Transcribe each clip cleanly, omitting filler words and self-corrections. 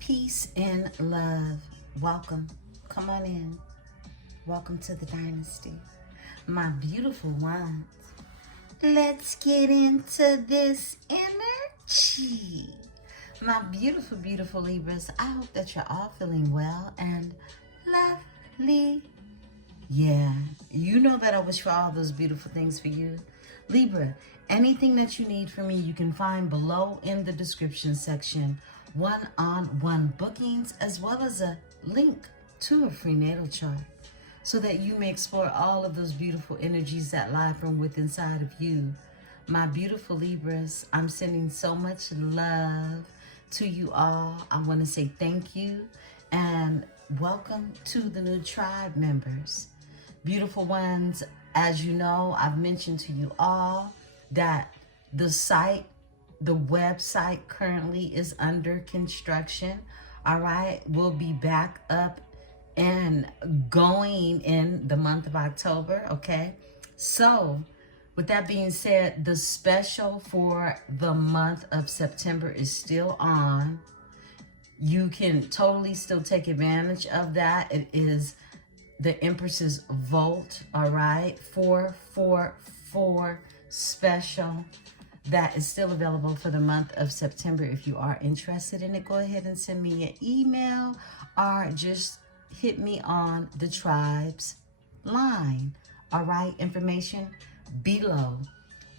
Peace and love. Welcome. Come on in. Welcome to the dynasty. My beautiful ones. Let's get into this energy. My beautiful, beautiful Libras. I hope that you're all feeling well and lovely. Yeah, you know that I wish for all those beautiful things for you. Libra, anything that you need from me, you can find below in the description section. One-on-one bookings, as well as a link to a free natal chart, so that you may explore all of those beautiful energies that lie from within inside of you. My beautiful Libras, I'm sending so much love to you all. I want to say thank you and welcome to the new tribe members. Beautiful ones, as you know, I've mentioned to you all that the website currently is under construction. All right, we'll be back up and going in the month of October. Okay, so with that being said, the special for the month of September is still on. You can totally still take advantage of that. It is the Empress's Vault. All right, 444 special. That is still available for the month of September. If you are interested in it, go ahead and send me an email or just hit me on the tribe's line. All right, information below.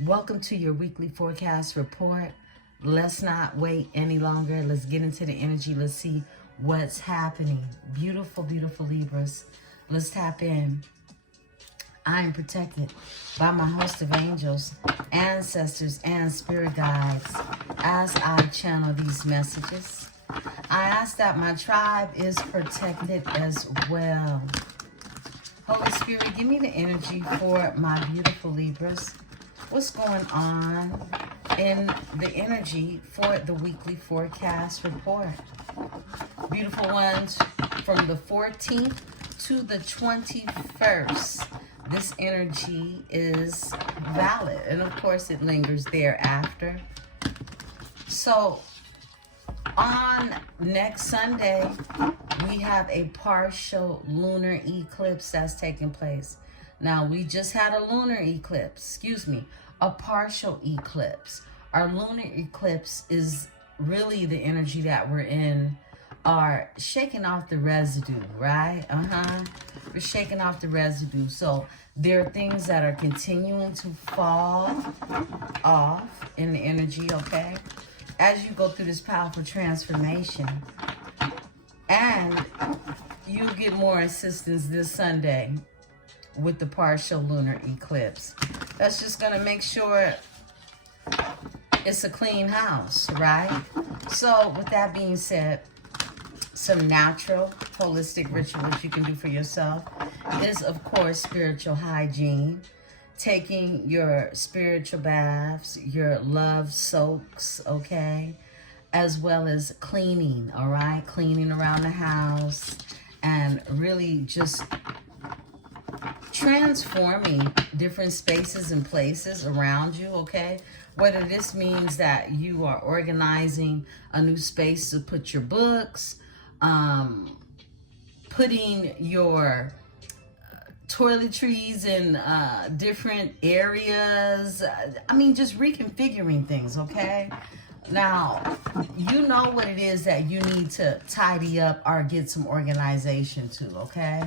Welcome to your weekly forecast report. Let's not wait any longer. Let's get into the energy. Let's see what's happening. Beautiful, beautiful Libras. Let's tap in. I am protected by my host of angels, ancestors, and spirit guides as I channel these messages. I ask that my tribe is protected as well. Holy Spirit, give me the energy for my beautiful Libras. What's going on in the energy for the weekly forecast report? Beautiful ones, from the 14th to the 21st. This energy is valid, and of course it lingers thereafter. So on next Sunday, we have a partial lunar eclipse that's taking place. Now, we just had a lunar eclipse, a partial eclipse. Our lunar eclipse is really the energy that we're in, are shaking off the residue, right? We're shaking off the residue. So there are things that are continuing to fall off in the energy, okay? As you go through this powerful transformation, and you get more assistance this Sunday with the partial lunar eclipse. That's just gonna make sure it's a clean house, right? So with that being said, some natural holistic rituals you can do for yourself is, of course, spiritual hygiene. Taking your spiritual baths, your love soaks, okay? As well as cleaning, all right? Cleaning around the house and really just transforming different spaces and places around you, okay? Whether this means that you are organizing a new space to put your books, putting your toiletries in different areas. I mean, just reconfiguring things, okay? Now, you know what it is that you need to tidy up or get some organization to, okay?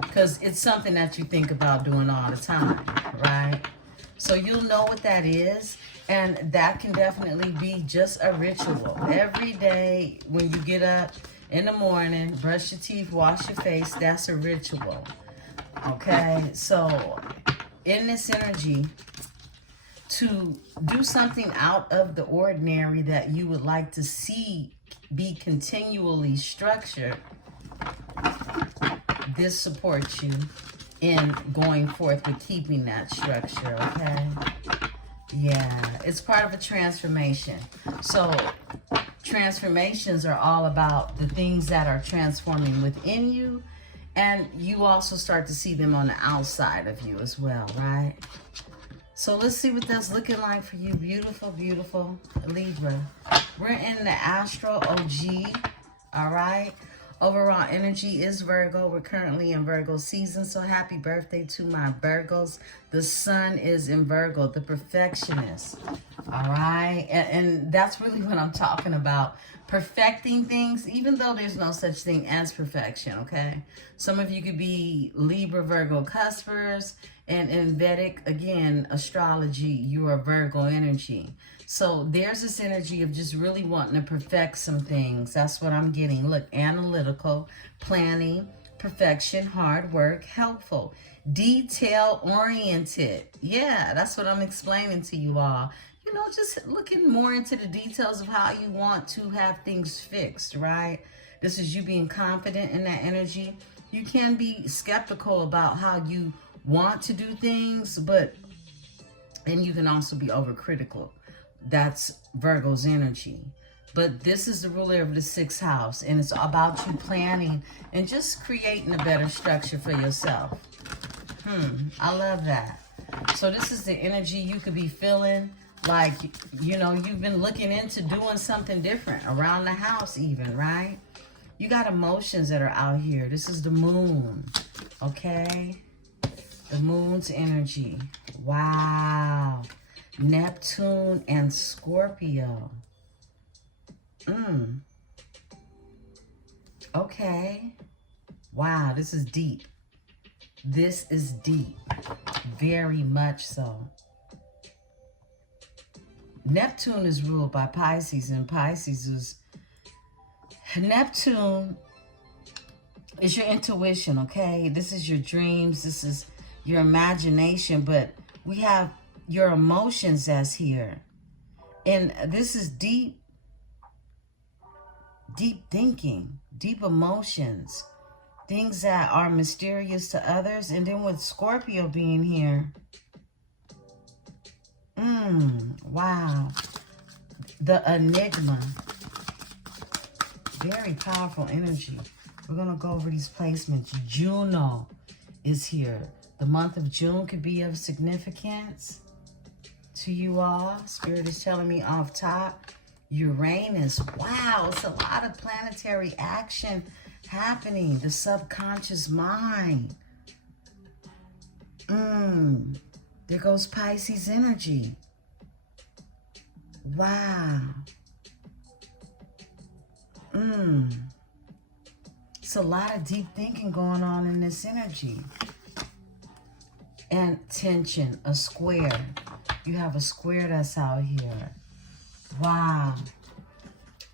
Because it's something that you think about doing all the time, right? So you'll know what that is, and that can definitely be just a ritual. Every day when you get up in the morning, brush your teeth, wash your face, that's a ritual. Okay, so in this energy, to do something out of the ordinary that you would like to see be continually structured, this supports you in going forth with keeping that structure, okay? Yeah, it's part of a transformation. So transformations are all about the things that are transforming within you, and you also start to see them on the outside of you as well, right? So let's see what that's looking like for you, beautiful, beautiful Libra. We're in the Astro OG All right. Overall energy is Virgo. We're currently in Virgo season. So happy birthday to my Virgos. The sun is in Virgo, the perfectionist. All right. And that's really what I'm talking about. Perfecting things, even though there's no such thing as perfection, okay? Some of you could be Libra, Virgo, cuspers. And in Vedic, again, astrology, you are Virgo energy. So there's this energy of just really wanting to perfect some things. That's what I'm getting. Look, analytical, planning, perfection, hard work, helpful, detail-oriented. Yeah, that's what I'm explaining to you all. You know, just looking more into the details of how you want to have things fixed, right? This is you being confident in that energy. You can be skeptical about how you want to do things, and you can also be overcritical. That's Virgo's energy. But this is the ruler of the 6th house, and it's about you planning and just creating a better structure for yourself. I love that. So this is the energy you could be feeling like, you know, you've been looking into doing something different around the house even, right? You got emotions that are out here. This is the moon, okay? The moon's energy. Wow. Neptune and Scorpio. Okay. Wow, this is deep. This is deep. Very much so. Neptune is ruled by Pisces, and Pisces is... Neptune is your intuition, okay? This is your dreams. This is your imagination, but we have your emotions that's here. And this is deep thinking, deep emotions, things that are mysterious to others. And then with Scorpio being here, wow, the enigma, very powerful energy. We're going to go over these placements. Juno is here. The month of June could be of significance to you all. Spirit is telling me off top. Uranus. Wow, it's a lot of planetary action happening. The subconscious mind. There goes Pisces energy. Wow. It's a lot of deep thinking going on in this energy. And tension, a square. You have a square that's out here. Wow.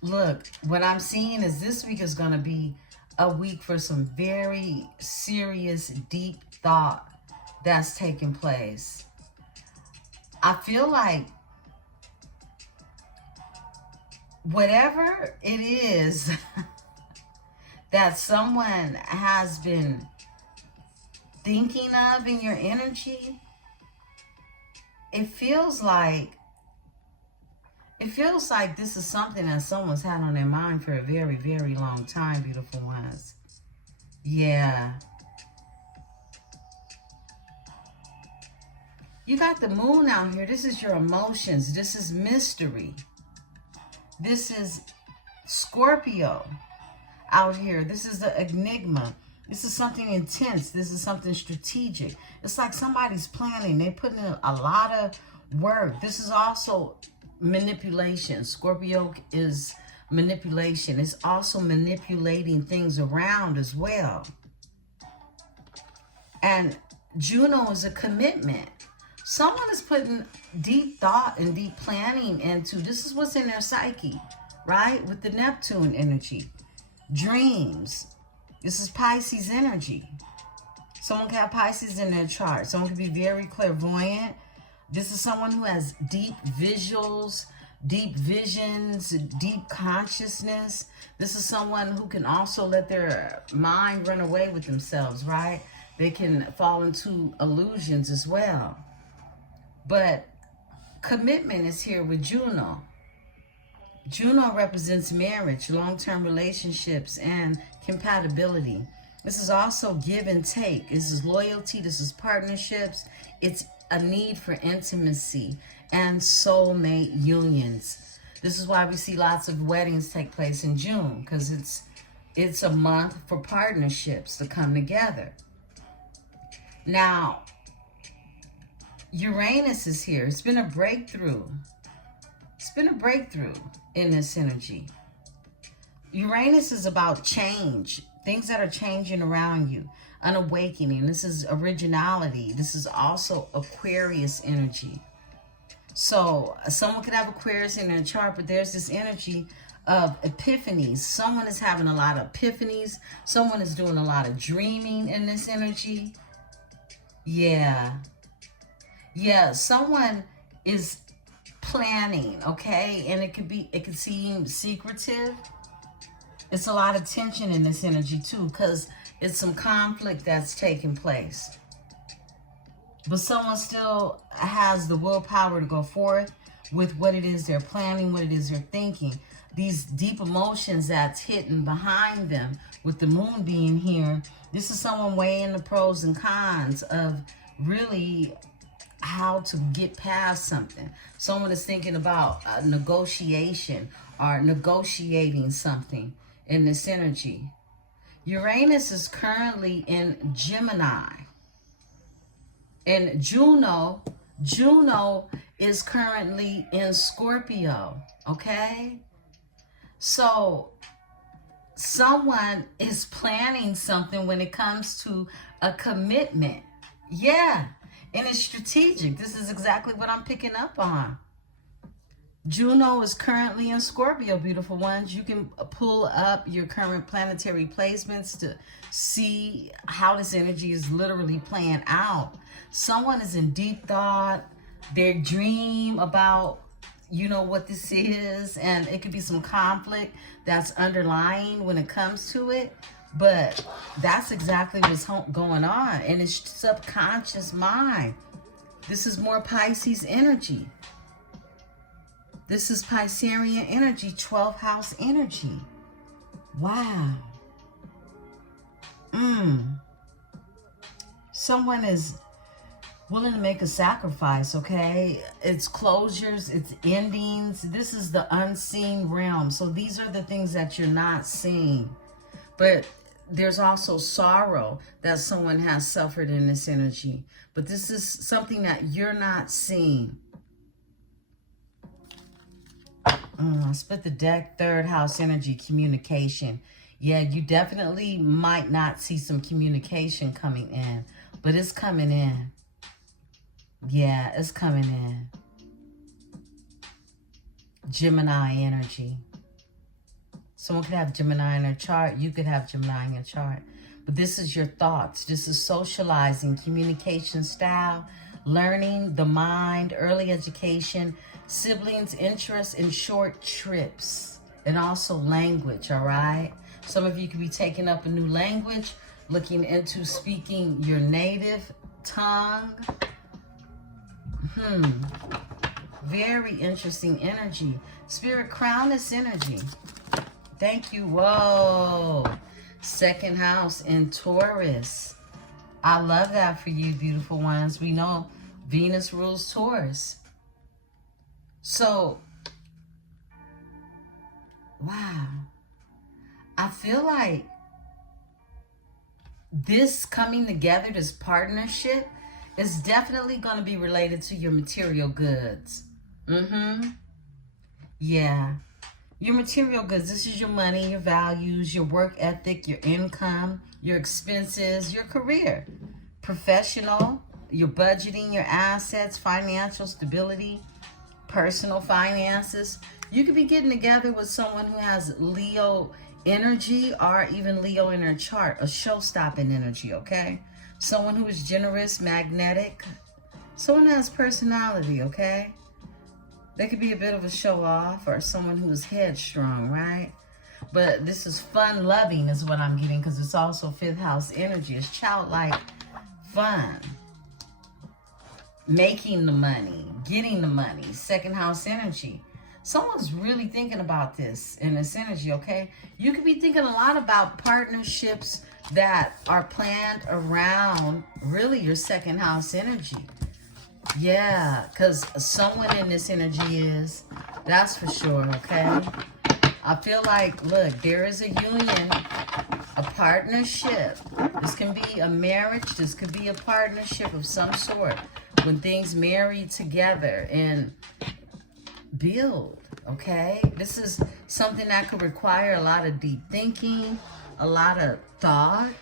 Look, what I'm seeing is this week is going to be a week for some very serious, deep thought that's taking place. I feel like whatever it is that someone has been thinking of in your energy, it feels like this is something that someone's had on their mind for a very, very long time, beautiful ones. Yeah. You got the moon out here. This is your emotions. This is mystery. This is Scorpio out here. This is the enigma. This is something intense. This is something strategic. It's like somebody's planning. They're putting in a lot of work. This is also manipulation. Scorpio is manipulation. It's also manipulating things around as well. And Juno is a commitment. Someone is putting deep thought and deep planning into, this is what's in their psyche, right? With the Neptune energy. Dreams. This is Pisces energy. Someone can have Pisces in their chart. Someone can be very clairvoyant. This is someone who has deep visuals, deep visions, deep consciousness. This is someone who can also let their mind run away with themselves, right? They can fall into illusions as well. But commitment is here with Juno. Juno represents marriage, long-term relationships, and compatibility. This is also give and take. This is loyalty. This is partnerships. It's a need for intimacy and soulmate unions. This is why we see lots of weddings take place in June, because it's a month for partnerships to come together. Now, Uranus is here. It's been a breakthrough. It's been a breakthrough in this energy. Uranus is about change, things that are changing around you, an awakening. This is originality. This is also Aquarius energy. So someone could have Aquarius in their chart, but there's this energy of epiphanies. Someone is having a lot of epiphanies. Someone is doing a lot of dreaming in this energy. Yeah, someone is planning, okay? And it could seem secretive. It's a lot of tension in this energy too, because it's some conflict that's taking place. But someone still has the willpower to go forth with what it is they're planning, what it is they're thinking. These deep emotions that's hidden behind them, with the moon being here, this is someone weighing the pros and cons of really how to get past something. Someone is thinking about a negotiation or negotiating something in this energy. Uranus is currently in Gemini. And Juno is currently in Scorpio, okay? So someone is planning something when it comes to a commitment. Yeah, and it's strategic. This is exactly what I'm picking up on. Juno is currently in Scorpio, beautiful ones. You can pull up your current planetary placements to see how this energy is literally playing out. Someone is in deep thought. They dream about, what this is, and it could be some conflict that's underlying when it comes to it. But that's exactly what's going on, and it's subconscious mind. This is more Pisces energy. This is Piscean energy, 12th house energy. Wow. Someone is willing to make a sacrifice, okay? It's closures, it's endings. This is the unseen realm. So these are the things that you're not seeing. But there's also sorrow that someone has suffered in this energy. But this is something that you're not seeing. Split the deck, 3rd house energy, communication. Yeah, you definitely might not see some communication coming in, but it's coming in. Yeah, it's coming in. Gemini energy. Someone could have Gemini in their chart. You could have Gemini in your chart. But this is your thoughts. This is socializing, communication style, learning, the mind, early education, siblings' interest in short trips, and also language, all right? Some of you could be taking up a new language, looking into speaking your native tongue. Very interesting energy. Spirit, crown this energy. Thank you. Whoa. 2nd house in Taurus. I love that for you, beautiful ones. We know Venus rules Taurus. So, wow. I feel like this coming together, this partnership, is definitely going to be related to your material goods. Yeah. Your material goods. This is your money, your values, your work ethic, your income, your expenses, your career. Professional, your budgeting, your assets, financial stability, personal finances. You could be getting together with someone who has Leo energy or even Leo in their chart, a show-stopping energy, okay? Someone who is generous, magnetic, someone that has personality, okay? They could be a bit of a show-off or someone who is headstrong, right? But this is fun-loving is what I'm getting, because it's also 5th house energy. It's childlike fun. Making the money, getting the money, 2nd house energy. Someone's really thinking about this in this energy, okay? You could be thinking a lot about partnerships that are planned around really your 2nd house energy. Yeah, because someone in this energy is, that's for sure, okay? I feel like, look, there is a union, a partnership. This can be a marriage. This could be a partnership of some sort. When things marry together and build, okay? This is something that could require a lot of deep thinking, a lot of thought.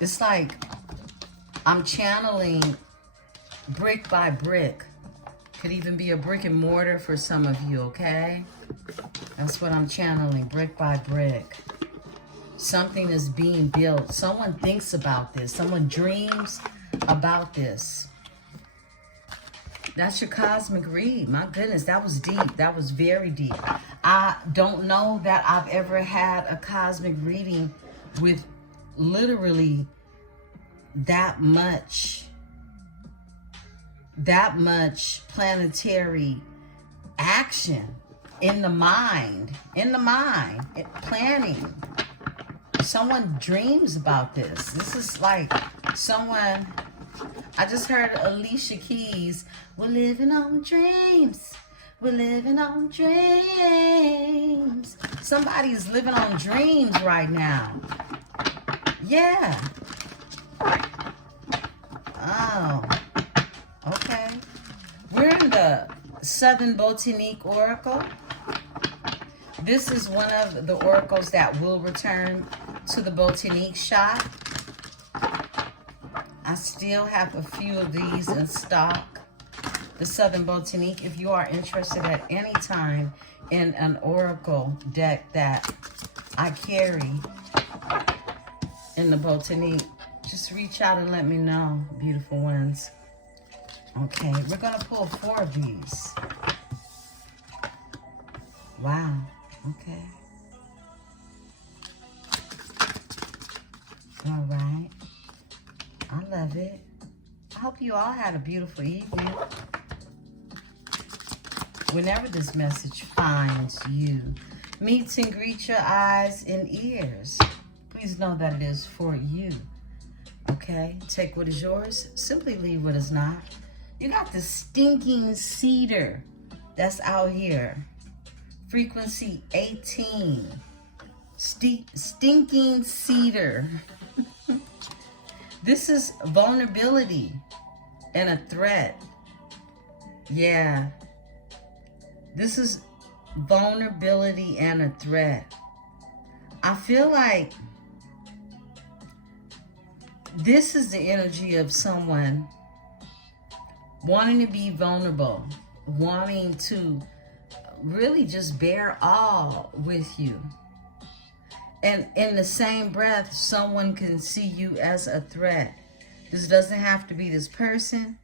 It's like I'm channeling brick by brick. Could even be a brick and mortar for some of you, okay? That's what I'm channeling, brick by brick. Something is being built. Someone thinks about this. Someone dreams about this. That's your cosmic read. My goodness, that was deep. That was very deep. I don't know that I've ever had a cosmic reading with literally that much planetary action in the mind, planning. Someone dreams about this. This is like someone, I just heard Alicia Keys, we're living on dreams. We're living on dreams. Somebody is living on dreams right now. Yeah. Oh. Okay. We're in the Southern Botanique Oracle. This is one of the oracles that will return to the Botanique shop. I still have a few of these in stock. The Southern Botanique. If you are interested at any time in an oracle deck that I carry in the Botanique, just reach out and let me know, beautiful ones. Okay, we're going to pull 4 of these. Wow, okay. All right. I love it. I hope you all had a beautiful evening. Whenever this message finds you, meets and greets your eyes and ears, please know that it is for you. Okay? Take what is yours. Simply leave what is not. You got the stinking cedar that's out here. Frequency 18. Stinking cedar. This is vulnerability and a threat. Yeah. This is vulnerability and a threat. I feel like this is the energy of someone wanting to be vulnerable, wanting to really just bear all with you. And in the same breath, someone can see you as a threat. This doesn't have to be this person,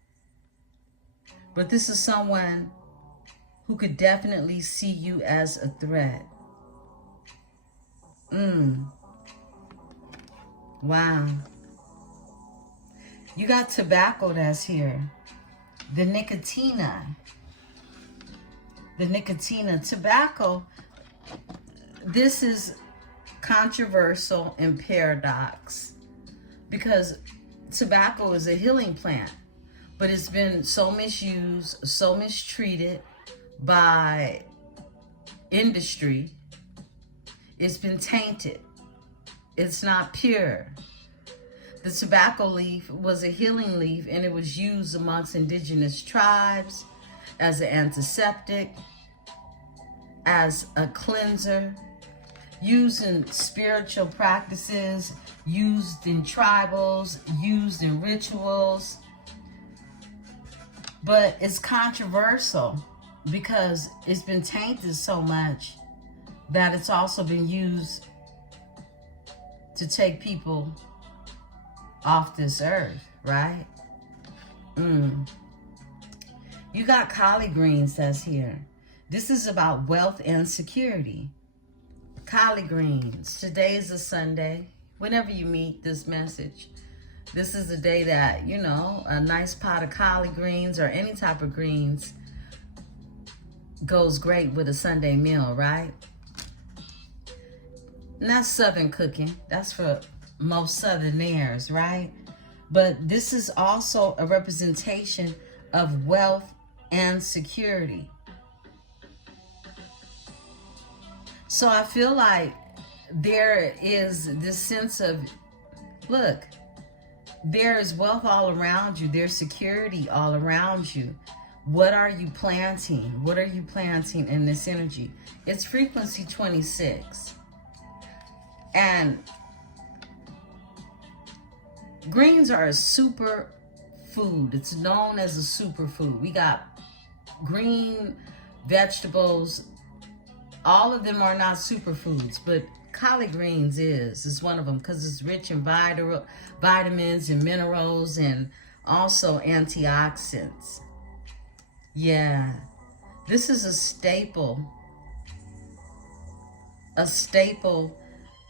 but this is someone who could definitely see you as a threat. Wow. You got tobacco that's here. The nicotina. The nicotina. Tobacco. This is controversial and paradox because tobacco is a healing plant, but it's been so misused, so mistreated by industry. It's been tainted. It's not pure. The tobacco leaf was a healing leaf, and it was used amongst indigenous tribes as an antiseptic, as a cleanser, used in spiritual practices, used in tribals, used in rituals. But it's controversial because it's been tainted so much that it's also been used to take people off this earth, right? You got collard greens that's here. This is about wealth and security. Collard greens. Today is a Sunday. Whenever you meet this message, this is a day that, you know, a nice pot of collard greens or any type of greens goes great with a Sunday meal, right? And that's Southern cooking. That's for most Southerners, right? But this is also a representation of wealth and security. So I feel like there is this sense of, look, there is wealth all around you. There's security all around you. What are you planting? What are you planting in this energy? It's frequency 26. And greens are a super food. It's known as a superfood. We got green vegetables. All of them are not superfoods, but collard greens is one of them because it's rich in vitamins and minerals and also antioxidants. Yeah, this is a staple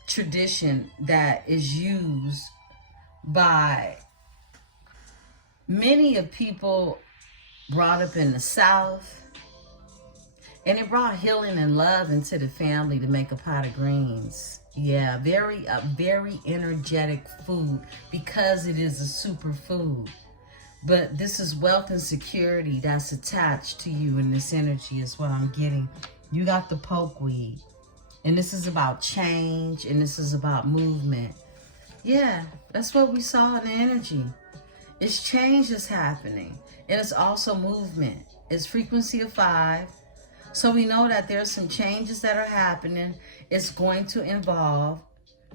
tradition that is used by many of people brought up in the South. And it brought healing and love into the family to make a pot of greens. Yeah, a very energetic food because it is a super food. But this is wealth and security that's attached to you in this energy is what I'm getting. You got the pokeweed. And this is about change and this is about movement. Yeah, that's what we saw in the energy. It's change that's happening. And it's also movement. It's frequency of 5. So we know that there's some changes that are happening. It's going to involve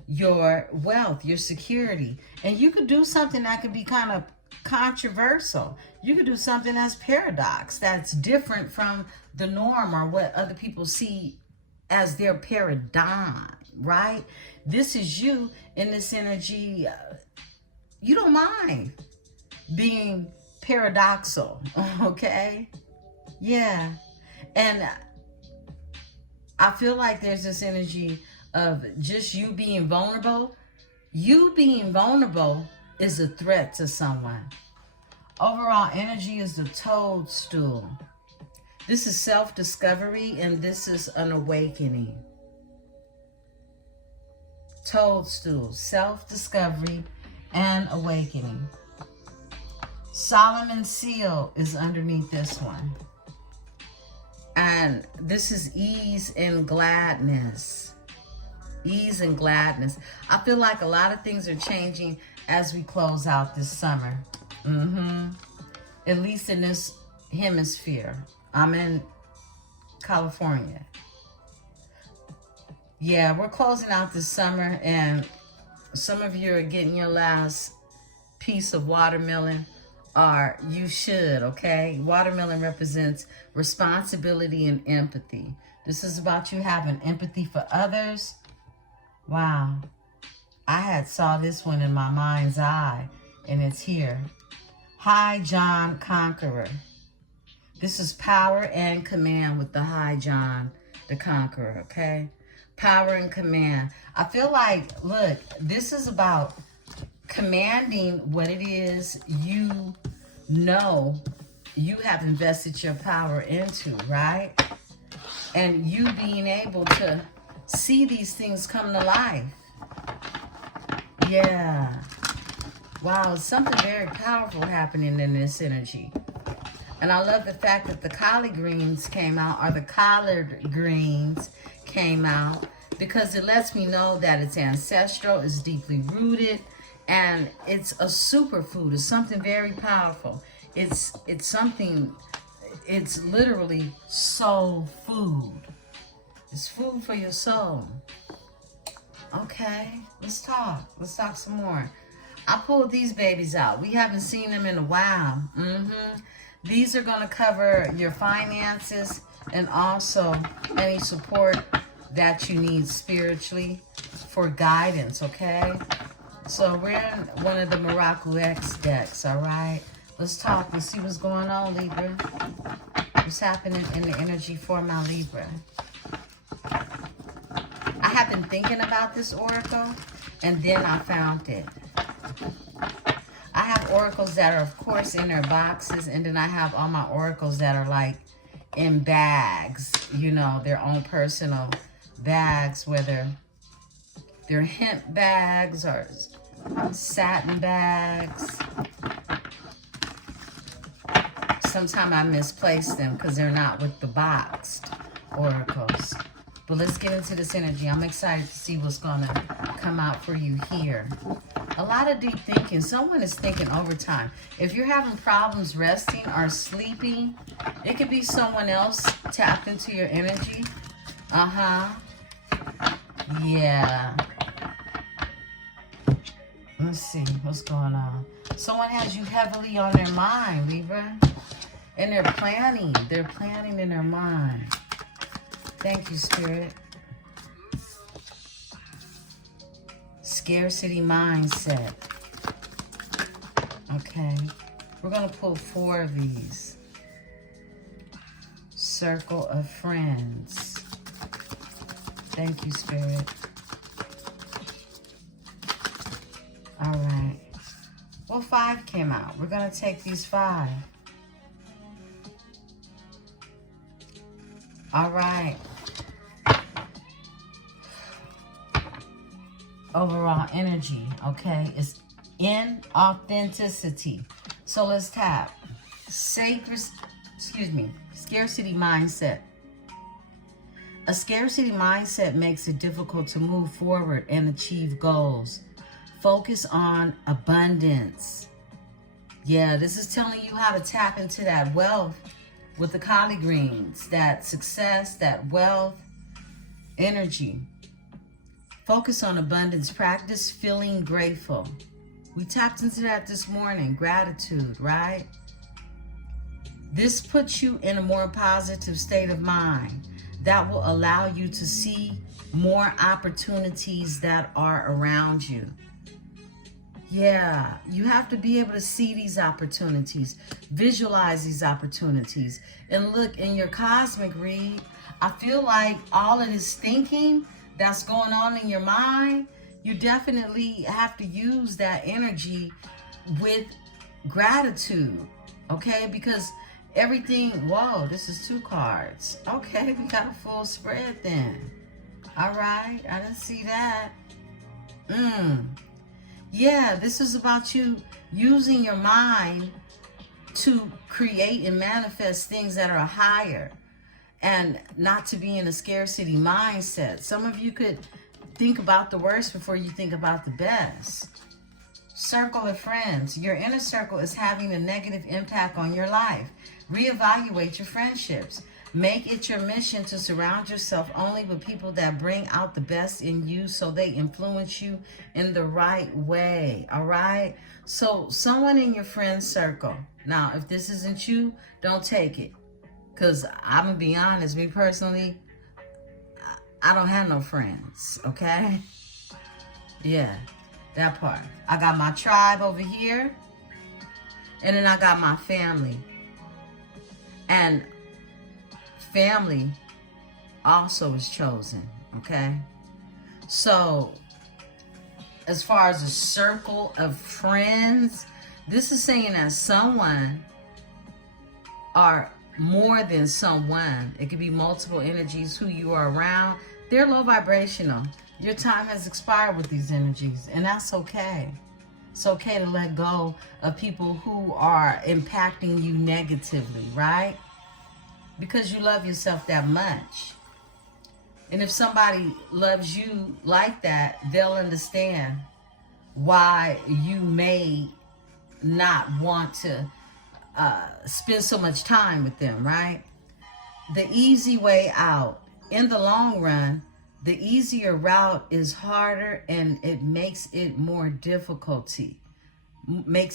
your wealth, your security. And you could do something that could be kind of controversial. You could do something that's paradox, that's different from the norm or what other people see as their paradigm, right? This is you in this energy. You don't mind being paradoxal, okay? Yeah. And I feel like there's this energy of just you being vulnerable. You being vulnerable is a threat to someone. Overall energy is the toadstool. This is self-discovery and this is an awakening. Toadstool, self-discovery and awakening. Solomon's seal is underneath this one. And this is ease and gladness. Ease and gladness. I feel like a lot of things are changing as we close out this summer. At least in this hemisphere. I'm in California. Yeah, we're closing out this summer and some of you are getting your last piece of watermelon. Or you should, okay? Watermelon represents responsibility and empathy. This is about you having empathy for others. Wow. I had saw this one in my mind's eye, and it's here. High John Conqueror. This is power and command with the High John the Conqueror, okay? Power and command. I feel like, look, this is about commanding what it is you know you have invested your power into, right? And you being able to see these things come to life. Yeah. Wow, something very powerful happening in this energy. And I love the fact that the collard greens came out, or the collard greens came out, because it lets me know that it's ancestral, it's deeply rooted, and it's a superfood. It's something very powerful. It's something, it's literally soul food. It's food for your soul. Okay, let's talk. Let's talk some more. I pulled these babies out. We haven't seen them in a while. These are going to cover your finances and also any support that you need spiritually for guidance, okay? So we're in one of the Morocco X decks, all right? Let's talk. Let's see what's going on, Libra. What's happening in the energy for my Libra? I have been thinking about this oracle, and then I found it. I have oracles that are, of course, in their boxes, and then I have all my oracles that are like in bags, you know, their own personal bags, whether they're hemp bags or Satin bags. Sometimes I misplace them because they're not with the boxed oracles. But let's get into this energy. I'm excited to see what's going to come out for you here. A lot of deep thinking. Someone is thinking overtime. If you're having problems resting or sleeping, it could be someone else tapped into your energy. Yeah. Let's see what's going on. Someone has you heavily on their mind, Libra. And they're planning. They're planning in their mind. Thank you, Spirit. Scarcity mindset. Okay. We're going to pull 4 of these. Circle of friends. Thank you, Spirit. All right. Well, 5 came out. We're going to take these 5. All right. Overall energy, okay, is inauthenticity. So let's tap. Scarcity mindset. A scarcity mindset makes it difficult to move forward and achieve goals. Focus on abundance. Yeah, this is telling you how to tap into that wealth with the collard greens, that success, that wealth, energy. Focus on abundance. Practice feeling grateful. We tapped into that this morning. Gratitude, right? This puts you in a more positive state of mind that will allow you to see more opportunities that are around you. Yeah, you have to be able to see these opportunities, visualize these opportunities. And look, in your cosmic read, I feel like all of this thinking that's going on in your mind, you definitely have to use that energy with gratitude, okay? Because everything, whoa, this is 2 cards. Okay, we got a full spread then. All right, I didn't see that. Yeah, this is about you using your mind to create and manifest things that are higher and not to be in a scarcity mindset. Some of you could think about the worst before you think about the best. Circle of friends. Your inner circle is having a negative impact on your life. Reevaluate your friendships. Make it your mission to surround yourself only with people that bring out the best in you so they influence you in the right way, all right? So someone in your friend circle. Now, if this isn't you, don't take it. Because I'm going to be honest, me personally, I don't have no friends, okay? Yeah, that part. I got my tribe over here, and then I got my family. And family also is chosen, okay? So, as far as a circle of friends, this is saying that someone or more than someone, it could be multiple energies who you are around. They're low vibrational. Your time has expired with these energies, and that's okay. It's okay to let go of people who are impacting you negatively, right? Because you love yourself that much. And if somebody loves you like that, they'll understand why you may not want to spend so much time with them, right? The easy way out. In the long run, the easier route is harder, and it makes it more difficult. Make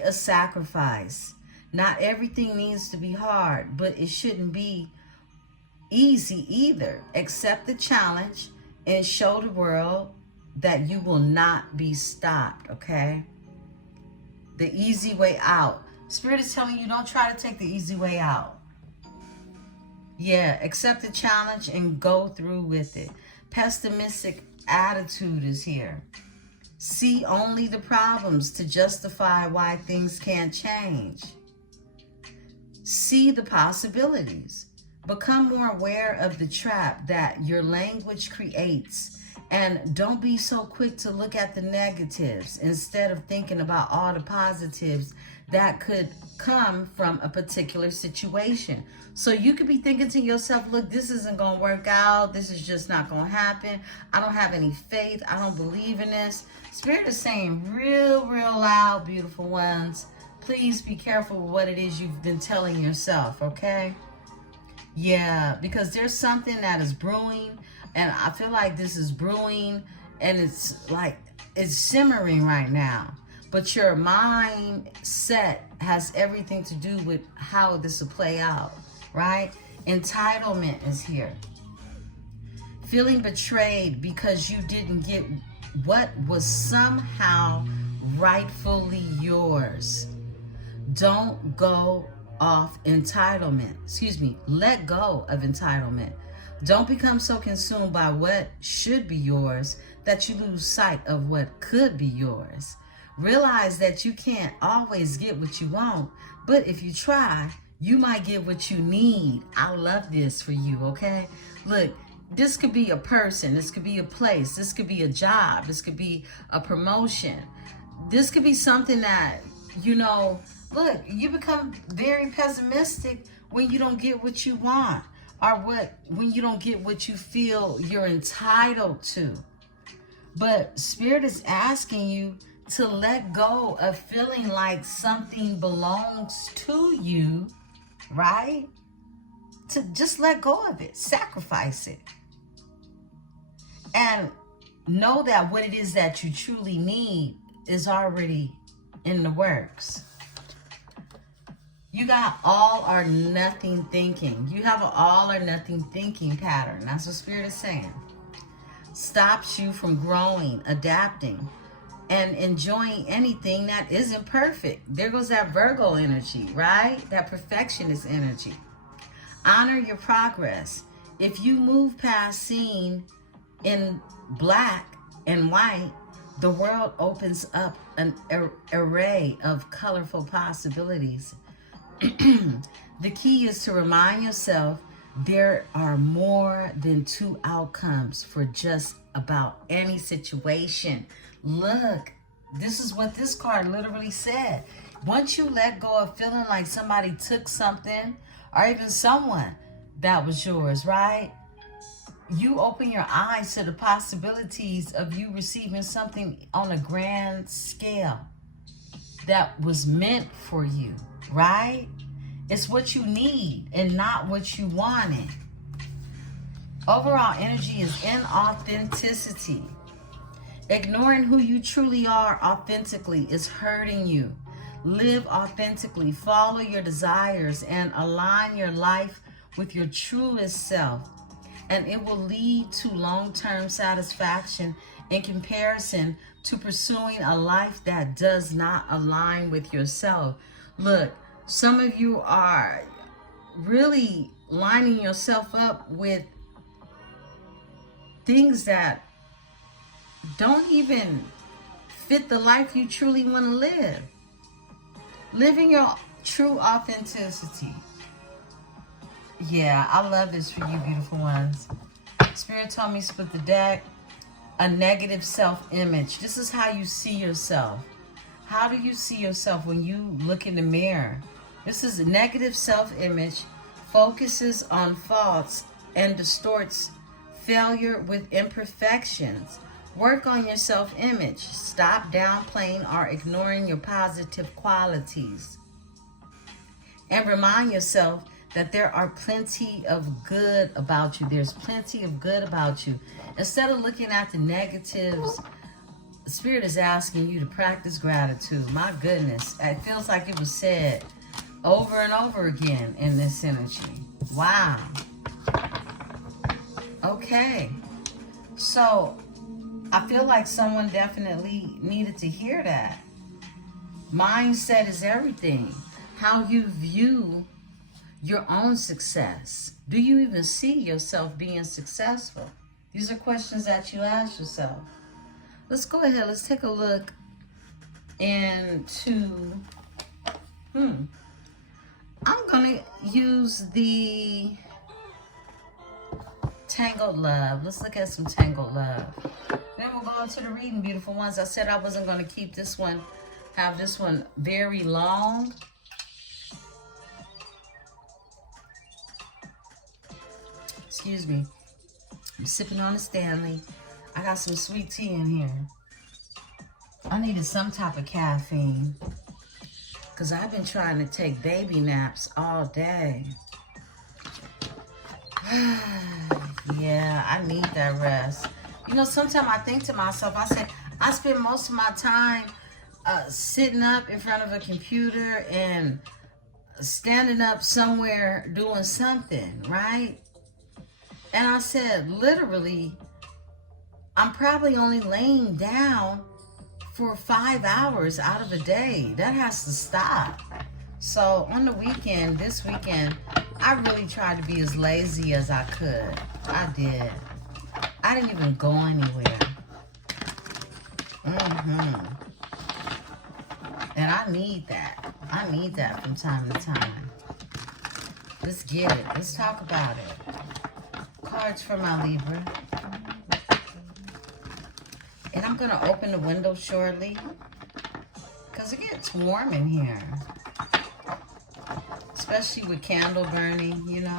a sacrifice. Not everything needs to be hard, but it shouldn't be easy either. Accept the challenge and show the world that you will not be stopped, okay? The easy way out. Spirit is telling you, don't try to take the easy way out. Yeah, accept the challenge and go through with it. Pessimistic attitude is here. See only the problems to justify why things can't change. See the possibilities. Become more aware of the trap that your language creates And don't be so quick to look at the negatives instead of thinking about all the positives that could come from a particular situation. So you could be thinking to yourself, look, this isn't going to work out. This is just not going to happen. I don't have any faith. I don't believe in this. Spirit is saying real loud, beautiful ones, please be careful with what it is you've been telling yourself, okay? Yeah, because there's something that is brewing, and I feel like this is brewing, and it's like, it's simmering right now. But your mindset has everything to do with how this will play out, right? Entitlement is here. Feeling betrayed because you didn't get what was somehow rightfully yours. Don't go off entitlement. Let go of entitlement. Don't become so consumed by what should be yours that you lose sight of what could be yours. Realize that you can't always get what you want, but if you try, you might get what you need. I love this for you, okay? Look, this could be a person, this could be a place, this could be a job, this could be a promotion. This could be something that, you know, look, you become very pessimistic when you don't get what you want, or when you don't get what you feel you're entitled to. But Spirit is asking you to let go of feeling like something belongs to you, right? To just let go of it, sacrifice it. And know that what it is that you truly need is already in the works. You got all or nothing thinking. You have an all or nothing thinking pattern. That's what Spirit is saying. Stops you from growing, adapting, and enjoying anything that isn't perfect. There goes that Virgo energy, right? That perfectionist energy. Honor your progress. If you move past seeing in black and white, the world opens up an array of colorful possibilities. The key is to remind yourself there are more than two outcomes for just about any situation. Look, this is what this card literally said. Once you let go of feeling like somebody took something, or even someone that was yours, right? You open your eyes to the possibilities of you receiving something on a grand scale that was meant for you, right? It's what you need and not what you wanted. Overall energy is inauthenticity. Ignoring who you truly are authentically is hurting you. Live authentically, follow your desires, and align your life with your truest self. And it will lead to long-term satisfaction in comparison to pursuing a life that does not align with yourself. Look, some of you are really lining yourself up with things that don't even fit the life you truly want to live. Living your true authenticity. Yeah, I love this for you, beautiful ones. Spirit told me split the deck. A negative self-image. This is how you see yourself. How do you see yourself when you look in the mirror? This is a negative self-image, focuses on faults and distorts failure with imperfections. Work on your self-image. Stop downplaying or ignoring your positive qualities. And remind yourself that there are plenty of good about you. There's plenty of good about you. Instead of looking at the negatives, the Spirit is asking you to practice gratitude. My goodness, it feels like it was said over and over again in this energy. Wow. Okay. So I feel like someone definitely needed to hear that. Mindset is everything. How you view your own success. Do you even see yourself being successful? These are questions that you ask yourself. Let's go ahead. Let's take a look into... I'm going to use the Tangled love. Let's look at some tangled love. Then we'll go into the reading, beautiful ones. I said I wasn't going to keep this one, have this one very long. Excuse me. I'm sipping on a Stanley. I got some sweet tea in here. I needed some type of caffeine because I've been trying to take baby naps all day. Yeah, I need that rest. You know, sometimes I think to myself, I say, I spend most of my time sitting up in front of a computer and standing up somewhere doing something, right? And I said, literally, I'm probably only laying down for 5 hours out of a day. That has to stop. So on the weekend, this weekend, I really tried to be as lazy as I could. I did. I didn't even go anywhere. And I need that. I need that from time to time. Let's get it. Let's talk about it. Cards for my Libra. And I'm going to open the window shortly because it gets warm in here. Especially with candle burning, you know.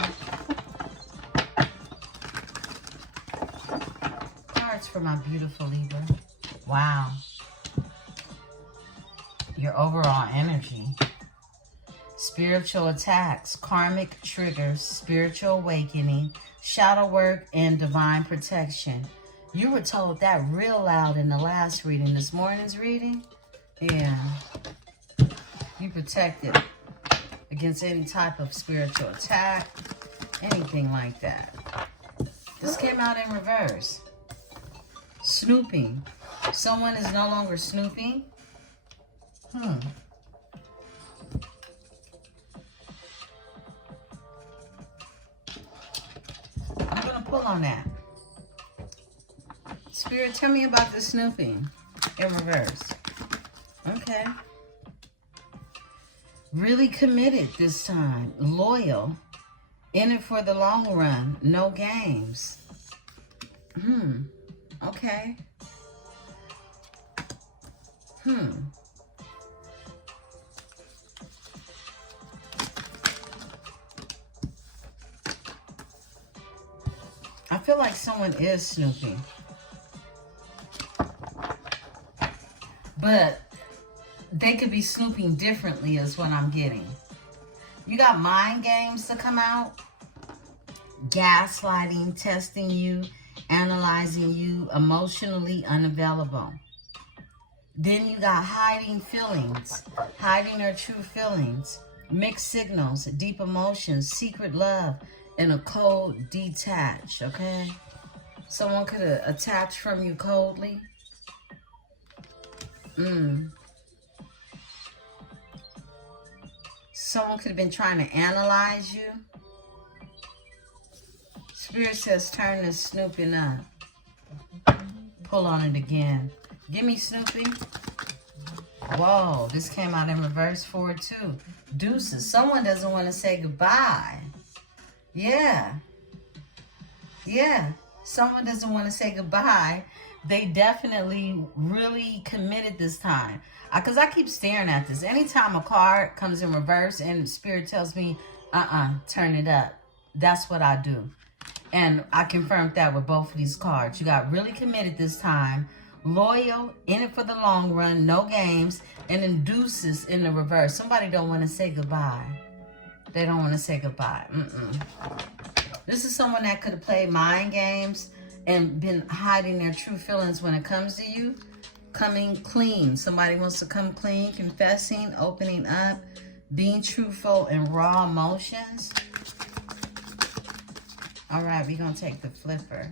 Cards for my beautiful Libra. Wow. Your overall energy. Spiritual attacks, karmic triggers, spiritual awakening, shadow work, and divine protection. You were told that real loud in the last reading. This morning's reading? Yeah. You protected against any type of spiritual attack, anything like that. This came out in reverse. Snooping. Someone is no longer snooping. I'm going to pull on that. Spirit, tell me about the snooping in reverse. Okay. Really committed this time. Loyal. In it for the long run. No games. Okay. I feel like someone is snooping. But they could be snooping differently is what I'm getting. You got mind games to come out. Gaslighting, testing you, analyzing you, emotionally unavailable. Then you got hiding feelings, hiding their true feelings, mixed signals, deep emotions, secret love, and a cold detach, okay? Someone could attach from you coldly. Someone could have been trying to analyze you. Spirit says turn this snooping up. Pull on it again. Give me snooping. Whoa, this came out in reverse for it too. Deuces. Someone doesn't want to say goodbye. Yeah. Someone doesn't want to say goodbye. They definitely really committed this time. Because I keep staring at this. Anytime a card comes in reverse and Spirit tells me, turn it up. That's what I do. And I confirmed that with both of these cards. You got really committed this time. Loyal, in it for the long run, no games, and then deuces in the reverse. Somebody don't want to say goodbye. They don't want to say goodbye. This is someone that could have played mind games and been hiding their true feelings when it comes to you. Coming clean. Somebody wants to come clean, confessing, opening up, being truthful in raw emotions. All right, we're going to take the flipper.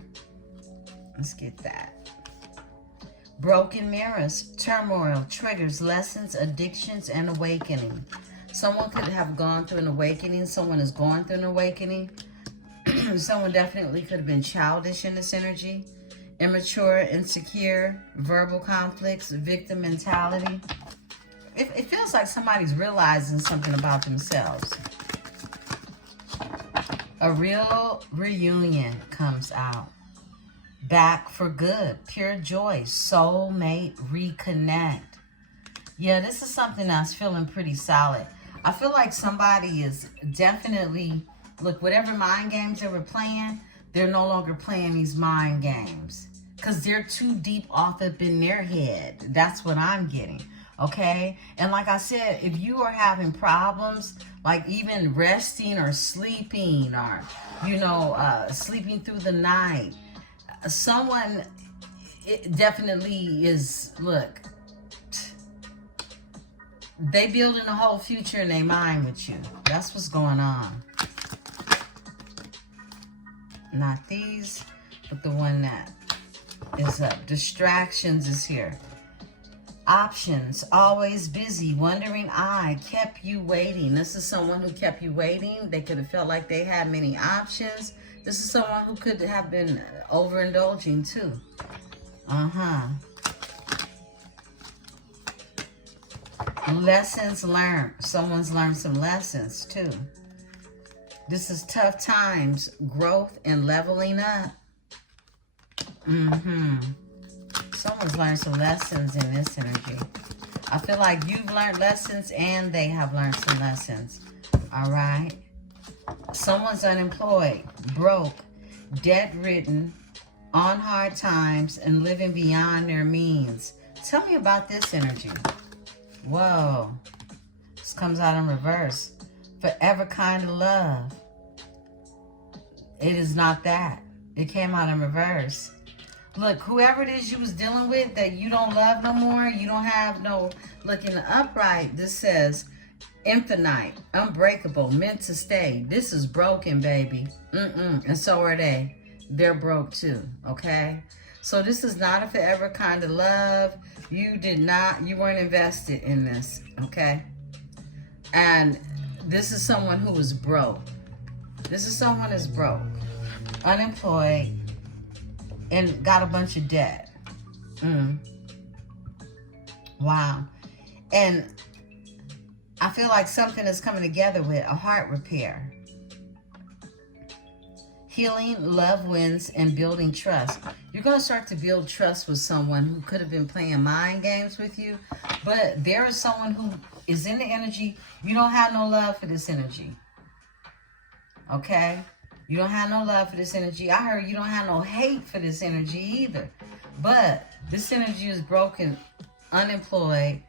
Let's get that. Broken mirrors, turmoil, triggers, lessons, addictions, and awakening. Someone could have gone through an awakening. Someone is going through an awakening. Someone definitely could have been childish in this energy. Immature, insecure, verbal conflicts, victim mentality. It feels like somebody's realizing something about themselves. A real reunion comes out. Back for good. Pure joy. Soulmate reconnect. Yeah, this is something that's feeling pretty solid. I feel like somebody is definitely, look, whatever mind games they were playing, they're no longer playing these mind games. Because they're too deep off up in their head. That's what I'm getting. Okay? And like I said, if you are having problems, like even resting or sleeping or, you know, sleeping through the night, someone it definitely is, look, they building a whole future in their mind with you. That's what's going on. Not these, but the one that is up. Distractions is here. Options, always busy, wondering eye, kept you waiting. This is someone who kept you waiting. They could have felt like they had many options. This is someone who could have been overindulging too. Lessons learned. Someone's learned some lessons too. This is tough times, growth and leveling up. Someone's learned some lessons in this energy. I feel like you've learned lessons and they have learned some lessons. All right. Someone's unemployed, broke, debt-ridden, on hard times, and living beyond their means. Tell me about this energy. Whoa. This comes out in reverse. Forever kind of love. It is not that. It came out in reverse. Look, whoever it is you was dealing with that you don't love no more, you don't have no, look in the upright, this says infinite, unbreakable, meant to stay. This is broken, baby. And so are they. They're broke too, okay? So this is not a forever kind of love. You weren't invested in this, okay? And this is someone who is broke. This is someone who's broke, unemployed, and got a bunch of debt. Wow. And I feel like something is coming together with a heart repair. Healing, love wins, and building trust. You're going to start to build trust with someone who could have been playing mind games with you. But there is someone who is in the energy. You don't have no love for this energy. Okay? You don't have no love for this energy. I heard you don't have no hate for this energy either. But this energy is broken, unemployed,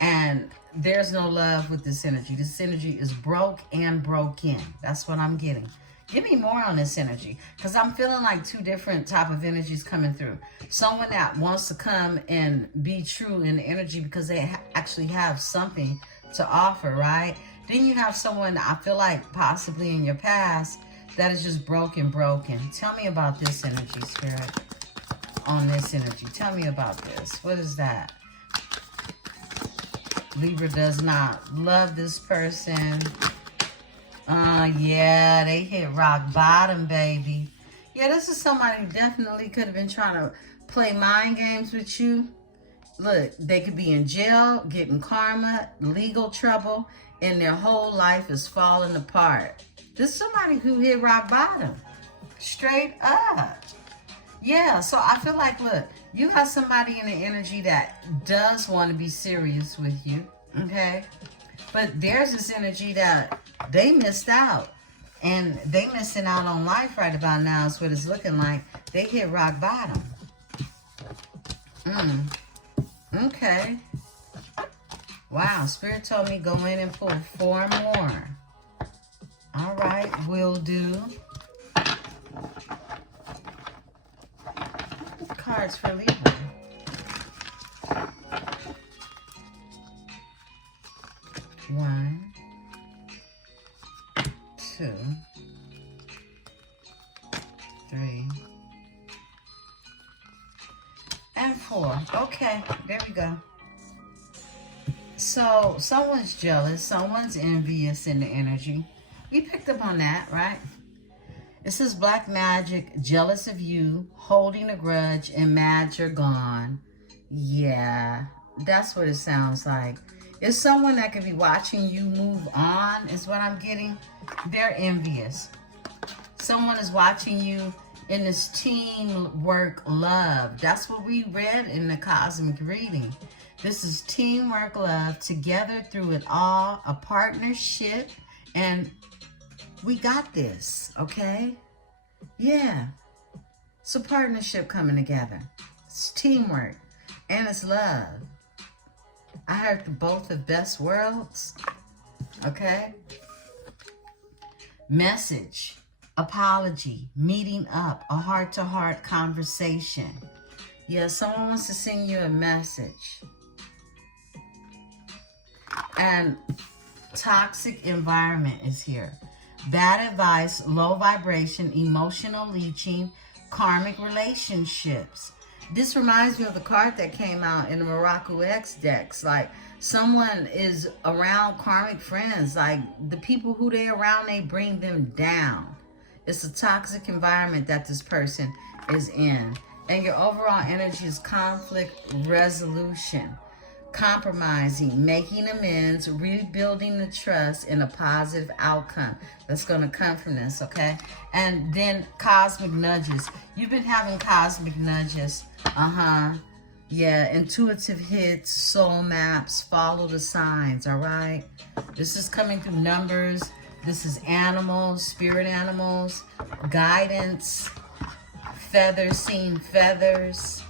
and there's no love with this energy. This energy is broke and broken. That's what I'm getting. Give me more on this energy, because I'm feeling like two different type of energies coming through. Someone that wants to come and be true in the energy because they actually have something to offer, right? Then you have someone, I feel like possibly in your past, that is just broken. Tell me about this energy, Spirit, on this energy. Tell me about this. What is that? Libra does not love this person. Yeah, they hit rock bottom, baby. Yeah, this is somebody who definitely could have been trying to play mind games with you. Look, they could be in jail, getting karma, legal trouble, and their whole life is falling apart. This is somebody who hit rock bottom. Straight up. Yeah, so I feel like, look, you have somebody in the energy that does want to be serious with you, okay? But there's this energy that they missed out. And they missing out on life right about now is what it's looking like. They hit rock bottom. Okay. Wow, Spirit told me go in and pull 4 more. All right, will do. Cards for Libra. One, 2, 3, and 4. Okay, there we go. So someone's jealous, someone's envious in the energy. We picked up on that, right? It says black magic, jealous of you, holding a grudge, and mad you're gone. Yeah, that's what it sounds like. It's someone that could be watching you move on, is what I'm getting. They're envious. Someone is watching you in this teamwork love. That's what we read in the cosmic reading. This is teamwork love, together through it all, a partnership, and we got this, okay? Yeah. It's a partnership coming together. It's teamwork, and it's love. I heard the both of best worlds, okay? Message, apology, meeting up, a heart-to-heart conversation. Yeah, someone wants to send you a message. And toxic environment is here. Bad advice, low vibration, emotional leeching, karmic relationships. This reminds me of the card that came out in the Morocco X decks. Like, someone is around karmic friends. Like, the people who they around, they bring them down. It's a toxic environment that this person is in. And your overall energy is conflict resolution, compromising, making amends, rebuilding the trust, and a positive outcome that's going to come from this, okay? And then cosmic nudges. You've been having cosmic nudges. Yeah, intuitive hits, soul maps, follow the signs, all right? This is coming through numbers. This is animals, spirit animals, guidance, feathers, seeing feathers.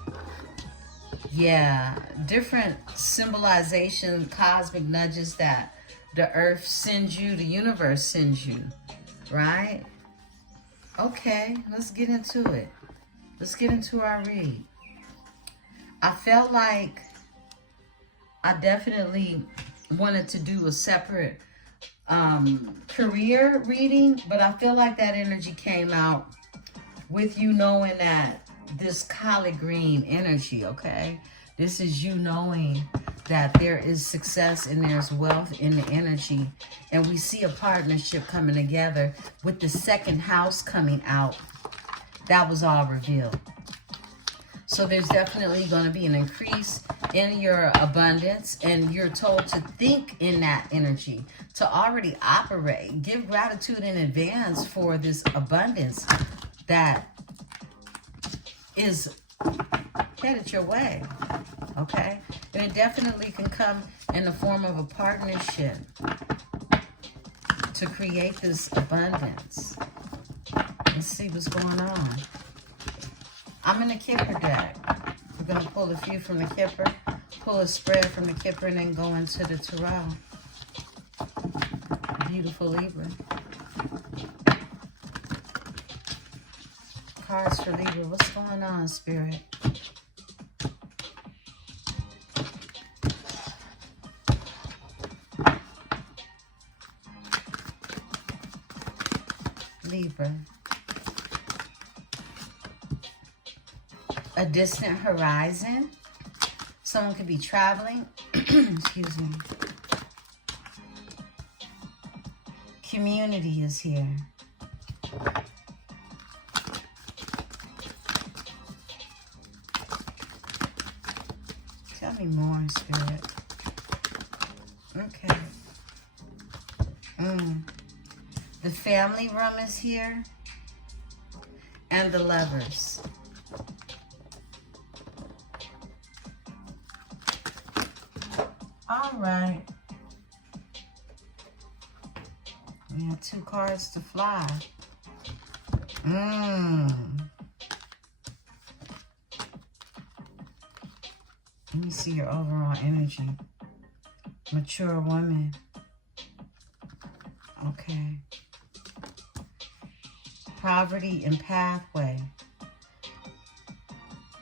Yeah, different symbolization, cosmic nudges that the earth sends you, the universe sends you, right? Okay, let's get into it. Let's get into our read. I felt like I definitely wanted to do a separate career reading, but I feel like that energy came out with you knowing that this collard green energy, okay? This is you knowing that there is success and there's wealth in the energy. And we see a partnership coming together with the second house coming out. That was all revealed. So there's definitely going to be an increase in your abundance, and you're told to think in that energy, to already operate. Give gratitude in advance for this abundance that is headed your way, okay? And it definitely can come in the form of a partnership to create this abundance. Let's see what's going on. I'm in the Kipper deck. We're going to pull a few from the Kipper, pull a spread from the Kipper, and then go into the Tarot. Beautiful Libra. Cards for Libra. What's going on, Spirit? Libra. A distant horizon. Someone could be traveling. Excuse me. Community is here. Tell me more, Spirit. Okay. The family room is here. And the Lovers. All right. We have 2 cards to fly. Let me see your overall energy. Mature woman. Okay. Poverty and pathway.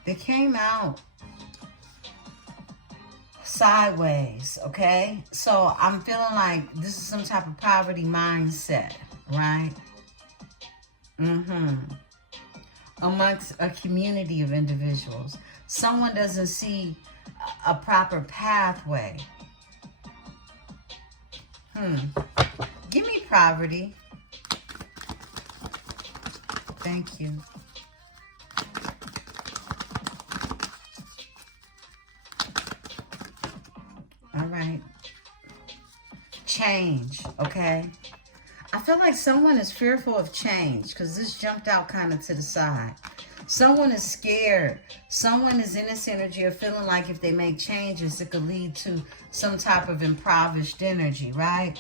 They came out sideways, okay? So I'm feeling like this is some type of poverty mindset, right? Amongst a community of individuals. Someone doesn't see a proper pathway. Give me poverty. Thank you. All right. Change, okay? I feel like someone is fearful of change because this jumped out kind of to the side. Someone is scared. Someone is in this energy of feeling like if they make changes, it could lead to some type of impoverished energy, right?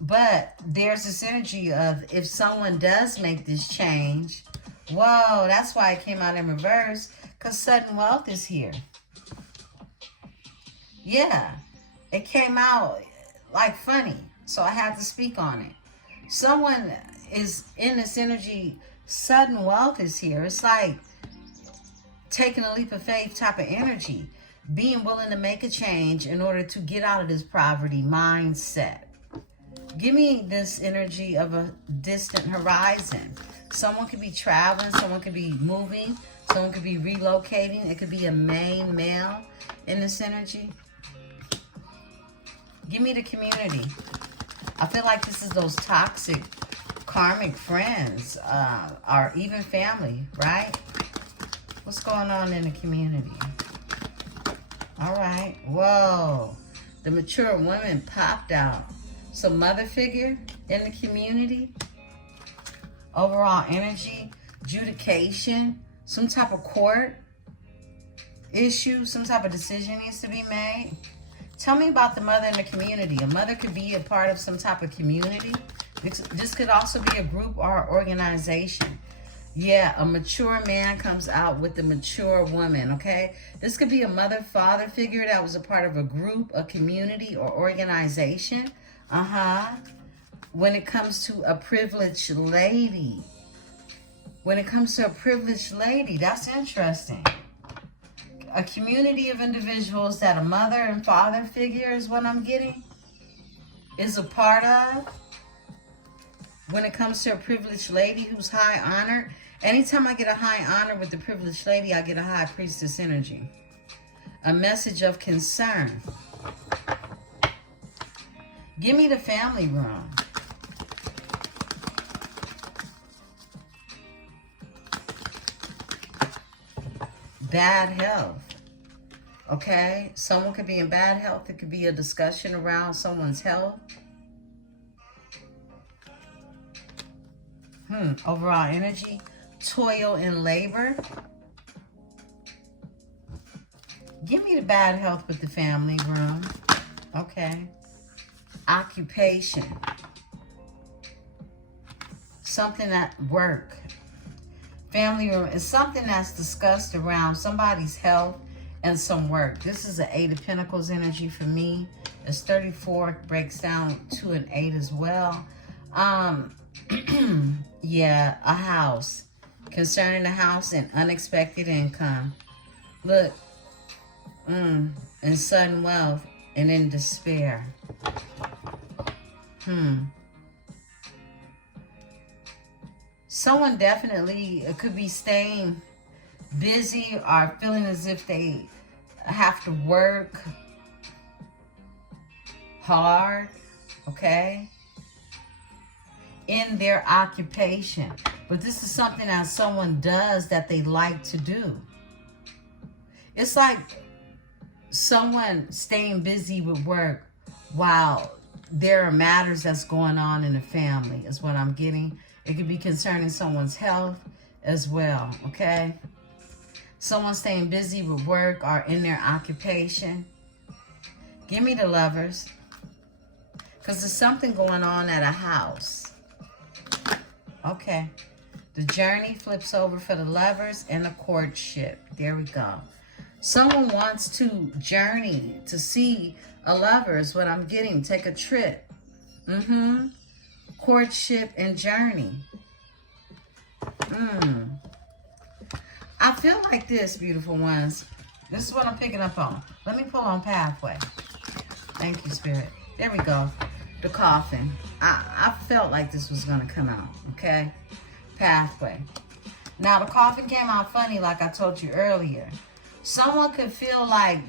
But there's this energy of if someone does make this change, whoa, that's why it came out in reverse, because sudden wealth is here. Yeah, it came out like funny, so I had to speak on it. Someone is in this energy, sudden wealth is here. It's like taking a leap of faith type of energy, being willing to make a change in order to get out of this poverty mindset. Give me this energy of a distant horizon. Someone could be traveling, someone could be moving, someone could be relocating. It could be a main male in this energy. Give me the community. I feel like this is those toxic karmic friends or even family, right? What's going on in the community? All right. Whoa. The mature woman popped out. So mother figure in the community. Overall energy, adjudication, some type of court issue, some type of decision needs to be made. Tell me about the mother in the community. A mother could be a part of some type of community. This could also be a group or organization. Yeah, a mature man comes out with the mature woman, okay? This could be a mother, father figure that was a part of a group, a community, or organization. When it comes to a privileged lady. When it comes to a privileged lady, that's interesting. A community of individuals that a mother and father figure is what I'm getting, is a part of. When it comes to a privileged lady who's high honored, anytime I get a high honor with the privileged lady, I get a high priestess energy. A message of concern. Give me the family room. Bad health. Okay? Someone could be in bad health. It could be a discussion around someone's health. Overall energy. Toil and labor. Give me the bad health with the family room. Okay. Occupation. Something at work. Family room is something that's discussed around somebody's health and some work. This is an 8 of Pentacles energy for me. It's 34, breaks down to an 8 as well. Yeah, a house. Concerning a house and unexpected income. Look, and sudden wealth and in despair. Someone definitely could be staying busy or feeling as if they have to work hard, okay, in their occupation. But this is something that someone does that they like to do. It's like someone staying busy with work while there are matters that's going on in the family is what I'm getting. It could be concerning someone's health as well, okay? Someone staying busy with work or in their occupation. Give me the Lovers. Because there's something going on at a house. Okay. The Journey flips over for the Lovers and the Courtship. There we go. Someone wants to journey to see a lover is what I'm getting. Take a trip. Courtship and journey. I feel like this, beautiful ones. This is what I'm picking up on. Let me pull on Pathway. Thank you, Spirit. There we go. The coffin. I felt like this was going to come out, okay? Pathway. Now, the coffin came out funny, like I told you earlier. Someone could feel like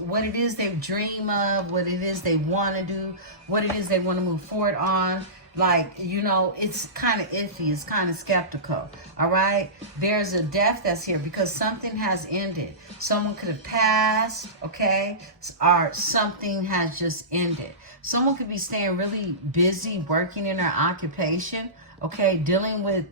what it is they dream of, what it is they want to do, what it is they want to move forward on. like, you know, it's kind of iffy. It's kind of skeptical. All right. There's a death that's here because something has ended. Someone could have passed, okay? Or something has just ended. Someone could be staying really busy working in their occupation, okay? Dealing with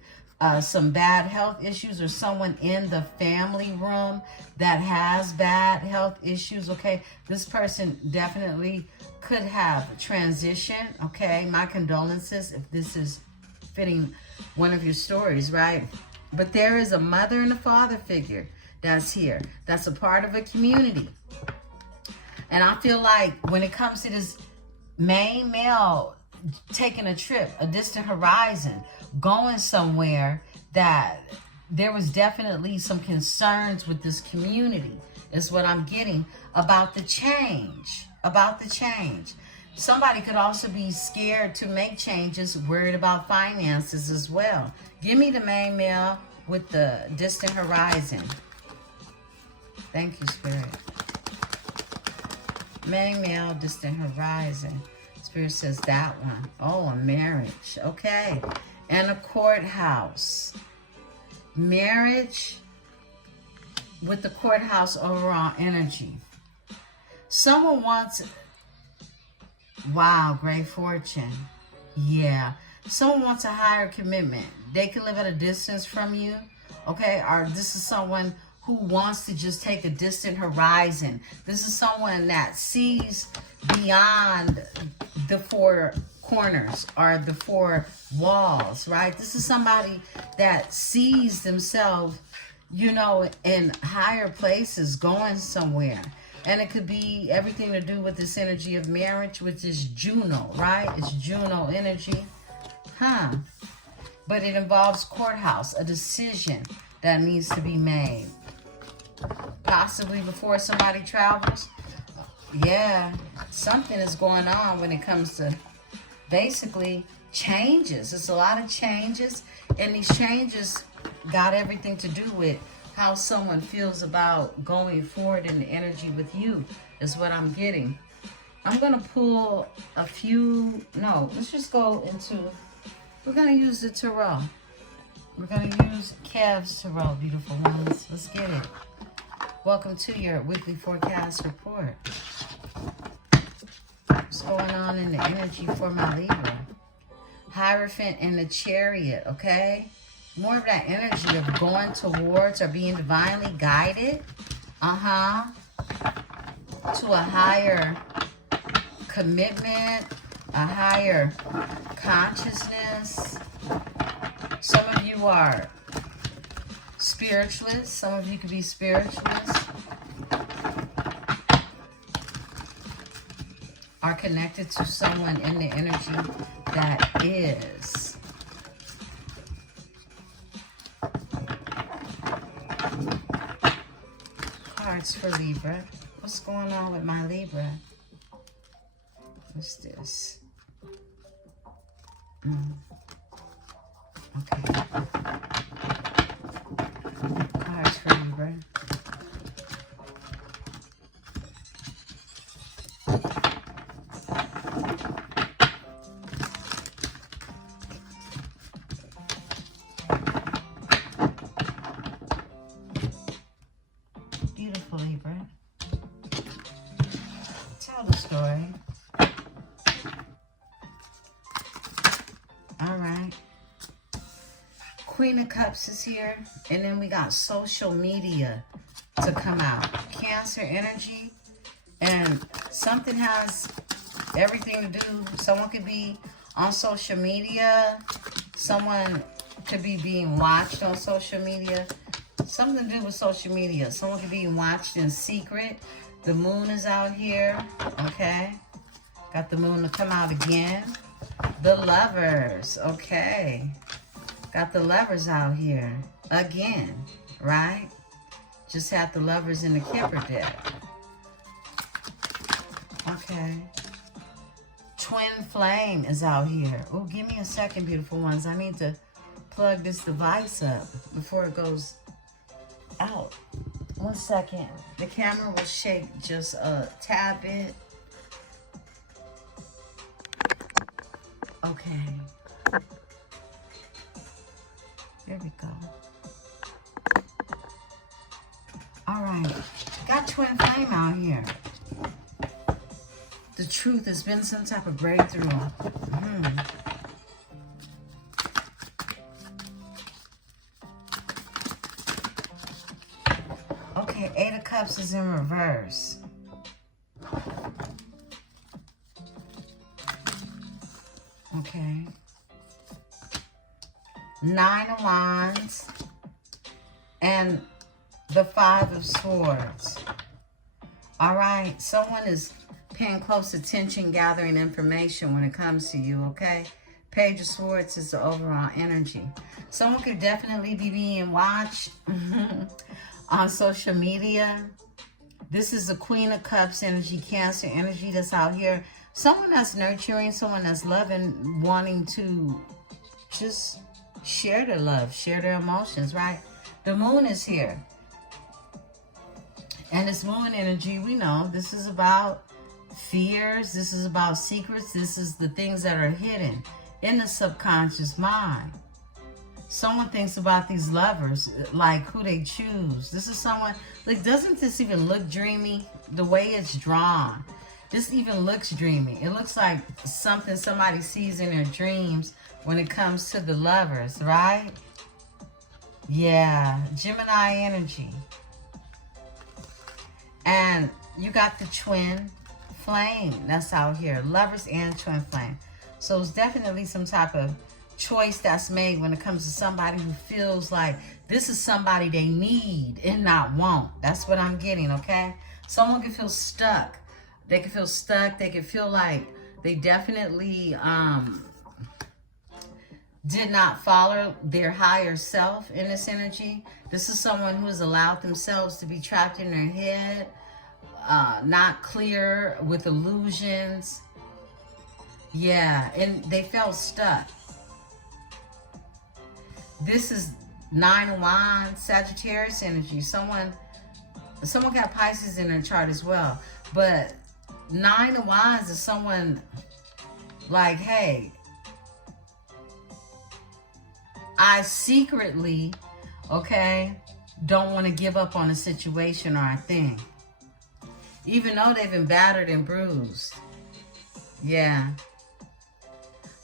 some bad health issues, or someone in the family room that has bad health issues, okay? This person definitely could have transition, okay? My condolences if this is fitting one of your stories, right? But there is a mother and a father figure that's here. That's a part of a community. And I feel like when it comes to this main male taking a trip, a distant horizon, going somewhere, that there was definitely some concerns with this community, is what I'm getting, about the change. About the change. Somebody could also be scared to make changes, worried about finances as well. Give me the main male with the distant horizon. Thank you, Spirit. Main male, distant horizon. Spirit says that one. Oh, a marriage. Okay. And a courthouse. Marriage with the courthouse overall energy. Someone wants, wow, great fortune. Yeah. Someone wants a higher commitment. They can live at a distance from you, okay? Or this is someone who wants to just take a distant horizon. This is someone that sees beyond the four corners or the four walls, right? This is somebody that sees themselves, you know, in higher places, going somewhere. And it could be everything to do with this energy of marriage, which is Juno, right? It's Juno energy. But it involves courthouse, a decision that needs to be made. Possibly before somebody travels. Yeah, something is going on when it comes to basically changes. It's a lot of changes. And these changes got everything to do with how someone feels about going forward in the energy with you, is what I'm getting. I'm going to pull a few, no, let's just go into, we're going to use the Tarot. We're going to use Kev's Tarot, beautiful ones. Let's get it. Welcome to your weekly forecast report. What's going on in the energy for my Libra? Hierophant and the Chariot, okay? More of that energy of going towards or being divinely guided. To a higher commitment, a higher consciousness. Some of you are spiritualists. Some of you could be spiritualists. Are connected to someone in the energy that is. Cards for Libra. What's going on with my Libra? What's this? Okay. Cards for Libra. Beautiful Libra. Tell the story. All right. Queen of Cups is here. And then we got social media to come out. Cancer energy. And something has everything to do. Someone could be on social media. Someone could be being watched on social media. Something to do with social media. Someone could be watched in secret. The moon is out here. Okay. Got the moon to come out again. The Lovers. Okay. Got the Lovers out here. Again. Right? Just had the Lovers in the Kipper deck. Okay. Twin Flame is out here. Oh, give me a second, beautiful ones. I need to plug this device up before it goes out. 1 second. The camera will shake just a tad bit. Okay. There we go. All right. Got twin flame out here. The truth has been some type of breakthrough. Okay, Eight of Cups is in reverse. Okay. Nine of Wands and the Five of Swords. All right, someone is paying close attention, gathering information when it comes to you, okay? Page of Swords is the overall energy. Someone could definitely be being watched on social media. This is the Queen of Cups energy, Cancer energy that's out here. Someone that's nurturing, someone that's loving, wanting to just share their love, share their emotions, right? The moon is here. And this moon energy, we know this is about fears. This is about secrets. This is the things that are hidden in the subconscious mind. Someone thinks about these lovers, like who they choose. This is someone, like, doesn't this even look dreamy? The way it's drawn. This even looks dreamy. It looks like something somebody sees in their dreams when it comes to the lovers, right? Yeah, Gemini energy. And you got the twin flame that's out here. Lovers and twin flame. So it's definitely some type of choice that's made when it comes to somebody who feels like this is somebody they need and not want. That's what I'm getting, okay? Someone can feel stuck. They can feel stuck. They can feel like they definitely did not follow their higher self in this energy. This is someone who has allowed themselves to be trapped in their head, not clear, with illusions. Yeah, and they felt stuck. This is Nine of Wands, Sagittarius energy. Someone got Pisces in their chart as well. But Nine of Wands is someone like, hey, I secretly, okay, don't want to give up on a situation or a thing. Even though they've been battered and bruised. Yeah.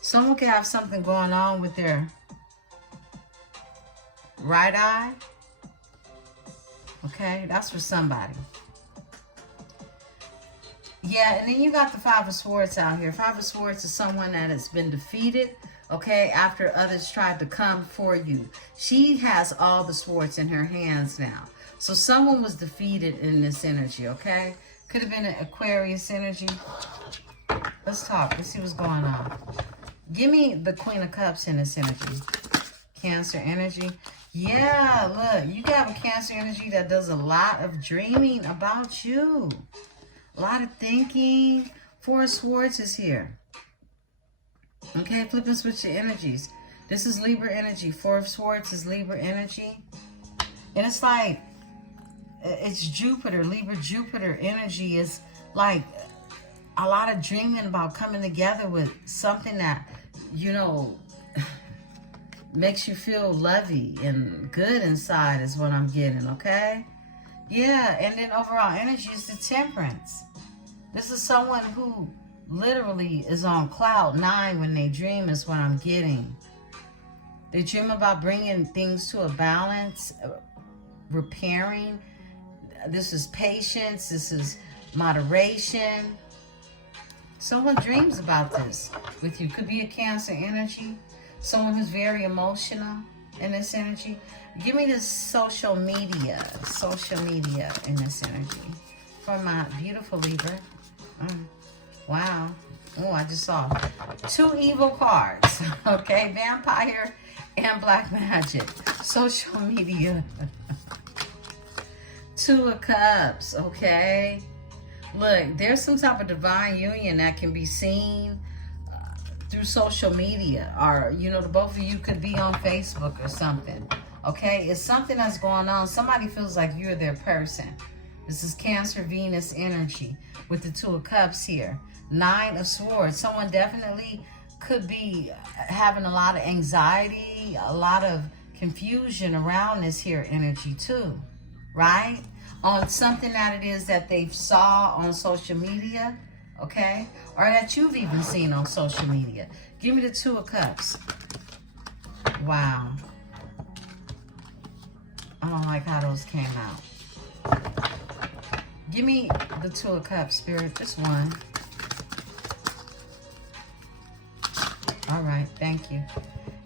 Someone can have something going on with their right eye. Okay, that's for somebody. Yeah, and then you got the Five of Swords out here. Five of Swords is someone that has been defeated, okay, after others tried to come for you. She has all the swords in her hands now. So someone was defeated in this energy, okay? Could have been an Aquarius energy. Let's talk. Let's see what's going on. Give me the Queen of Cups in this energy. Cancer energy. Yeah, look. You got a Cancer energy that does a lot of dreaming about you. A lot of thinking. Four of Swords is here. Okay, flip and switch the energies. This is Libra energy. Four of Swords is Libra energy. And it's like, it's Jupiter. Libra Jupiter energy is like a lot of dreaming about coming together with something that, you know, makes you feel lovey and good inside is what I'm getting, okay? Yeah, and then overall energy is the Temperance. This is someone who literally is on cloud nine when they dream is what I'm getting. They dream about bringing things to a balance, repairing. This is patience. This is moderation. Someone dreams about this with you. Could be a Cancer energy. Someone who's very emotional in this energy. Give me this social media in this energy for my beautiful Libra. Wow. Oh, I just saw two evil cards. Okay, Vampire and Black Magic. Social media. Two of Cups, okay? Look, there's some type of divine union that can be seen through social media, or, you know, the both of you could be on Facebook or something, okay? It's something that's going on. Somebody feels like you're their person. This is Cancer, Venus energy with the Two of Cups here. Nine of Swords. Someone definitely could be having a lot of anxiety, a lot of confusion around this here energy too, right? On something that it is that they saw on social media, okay? Or that you've even seen on social media. Give me the Two of Cups. Wow. I don't like how those came out. Give me the Two of Cups, Spirit. Just one. All right, thank you.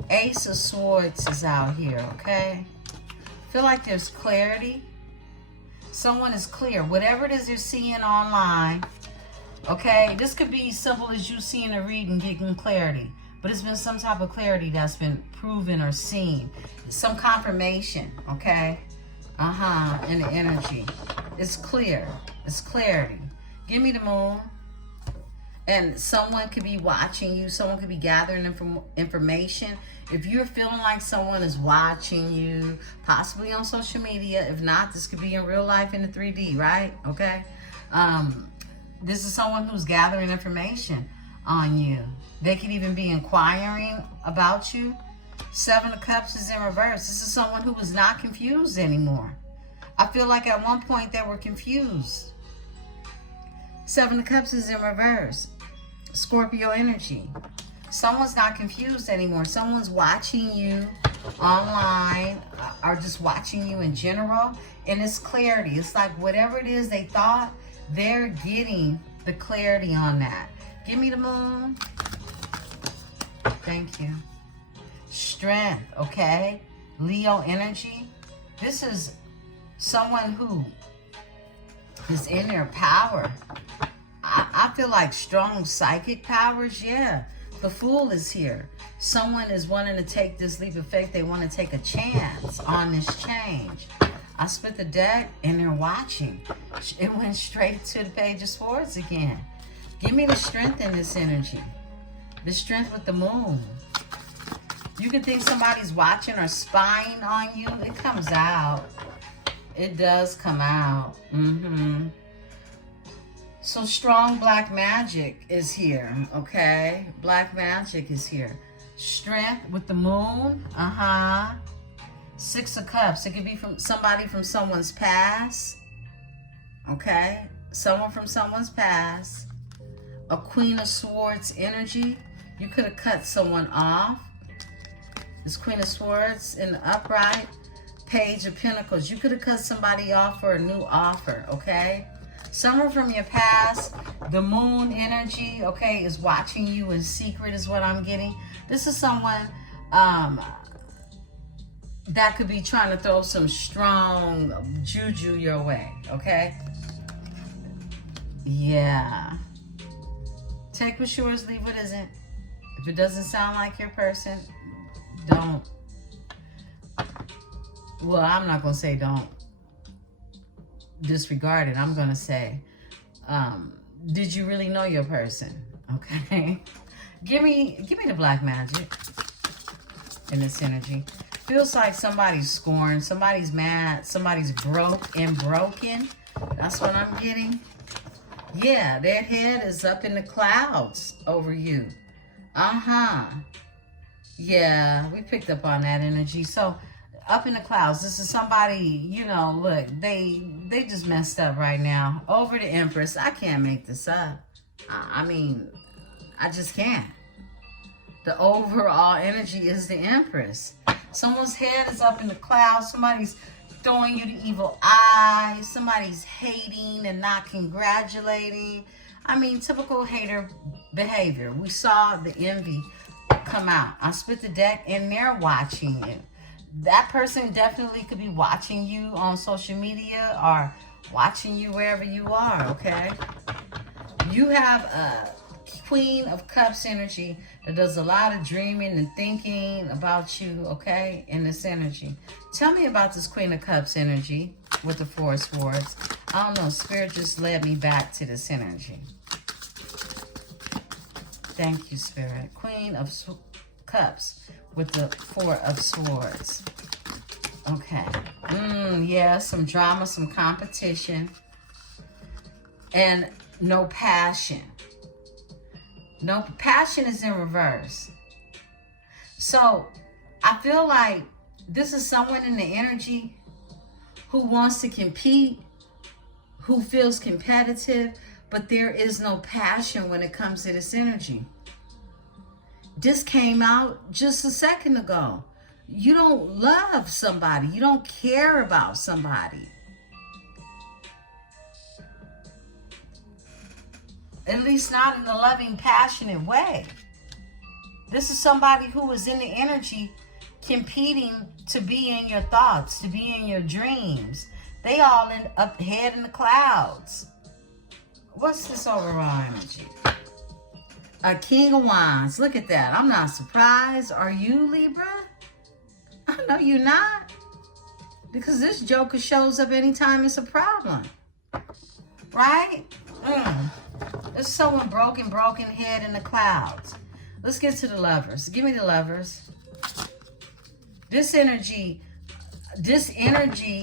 Ace of Swords is out here, okay? Feel like there's clarity. Someone is clear. Whatever it is you're seeing online, okay? This could be simple as you seeing a read and getting clarity. But it's been some type of clarity that's been proven or seen. Some confirmation, okay? In the energy. It's clear. It's clarity. Give me the Moon. And someone could be watching you. Someone could be gathering information. If you're feeling like someone is watching you, possibly on social media. If not, this could be in real life in the 3D, right? Okay? This is someone who's gathering information on you. They could even be inquiring about you. Seven of Cups is in reverse. This is someone who is not confused anymore. I feel like at one point they were confused. Seven of Cups is in reverse. Scorpio energy. Someone's not confused anymore. Someone's watching you online or just watching you in general. And it's clarity. It's like whatever it is they thought, they're getting the clarity on that. Give me the Moon. Thank you. Strength, okay? Leo energy. This is someone who is in their power. I feel like strong psychic powers, yeah. The Fool is here. Someone is wanting to take this leap of faith. They want to take a chance on this change. I split the deck and they're watching. It went straight to the Page of Swords again. Give me the strength in this energy. The strength with the Moon. You can think somebody's watching or spying on you. It comes out. It does come out. So strong black magic is here, okay? Black magic is here. Strength with the Moon. Six of Cups. It could be from somebody from someone's past. Okay? Someone from someone's past. A Queen of Swords energy. You could have cut someone off. This Queen of Swords in the upright. Page of Pentacles. You could have cut somebody off for a new offer, okay? Someone from your past. The Moon energy, okay, is watching you in secret is what I'm getting. This is someone that could be trying to throw some strong juju your way, okay? Yeah. Take what's yours, leave what isn't. If it doesn't sound like your person, don't. Well, I'm not going to say don't disregard it. I'm going to say, did you really know your person? Okay. Give me the black magic in this energy. Feels like somebody's scorned, somebody's mad, somebody's broken. That's what I'm getting. Yeah, their head is up in the clouds over you. Yeah, we picked up on that energy. So, up in the clouds, this is somebody, you know, look, they just messed up right now. Over the Empress. I can't make this up. I mean, I just can't. The overall energy is the Empress. Someone's head is up in the clouds. Somebody's throwing you the evil eye. Somebody's hating and not congratulating. I mean, typical hater behavior. We saw the envy come out. I split the deck and they're watching it. That person definitely could be watching you on social media or watching you wherever you are, okay? You have a Queen of Cups energy that does a lot of dreaming and thinking about you, okay, in this energy. Tell me about this Queen of Cups energy with the Four of Swords. I don't know, Spirit just led me back to this energy. Thank you, Spirit. Queen of Cups with the Four of Swords. Okay. Yeah, some drama, some competition, and no passion. No, passion is in reverse. So I feel like this is someone in the energy who wants to compete, who feels competitive, but there is no passion when it comes to this energy. This came out just a second ago. You don't love somebody. You don't care about somebody. At least not in a loving, passionate way. This is somebody who was in the energy competing to be in your thoughts, to be in your dreams. They all up ahead in the clouds. What's this overall energy? A King of Wands. Look at that. I'm not surprised. Are you, Libra? I know you're not. Because this Joker shows up anytime it's a problem. Right? There's someone broken head in the clouds. Let's get to the Lovers. Give me the Lovers. This energy,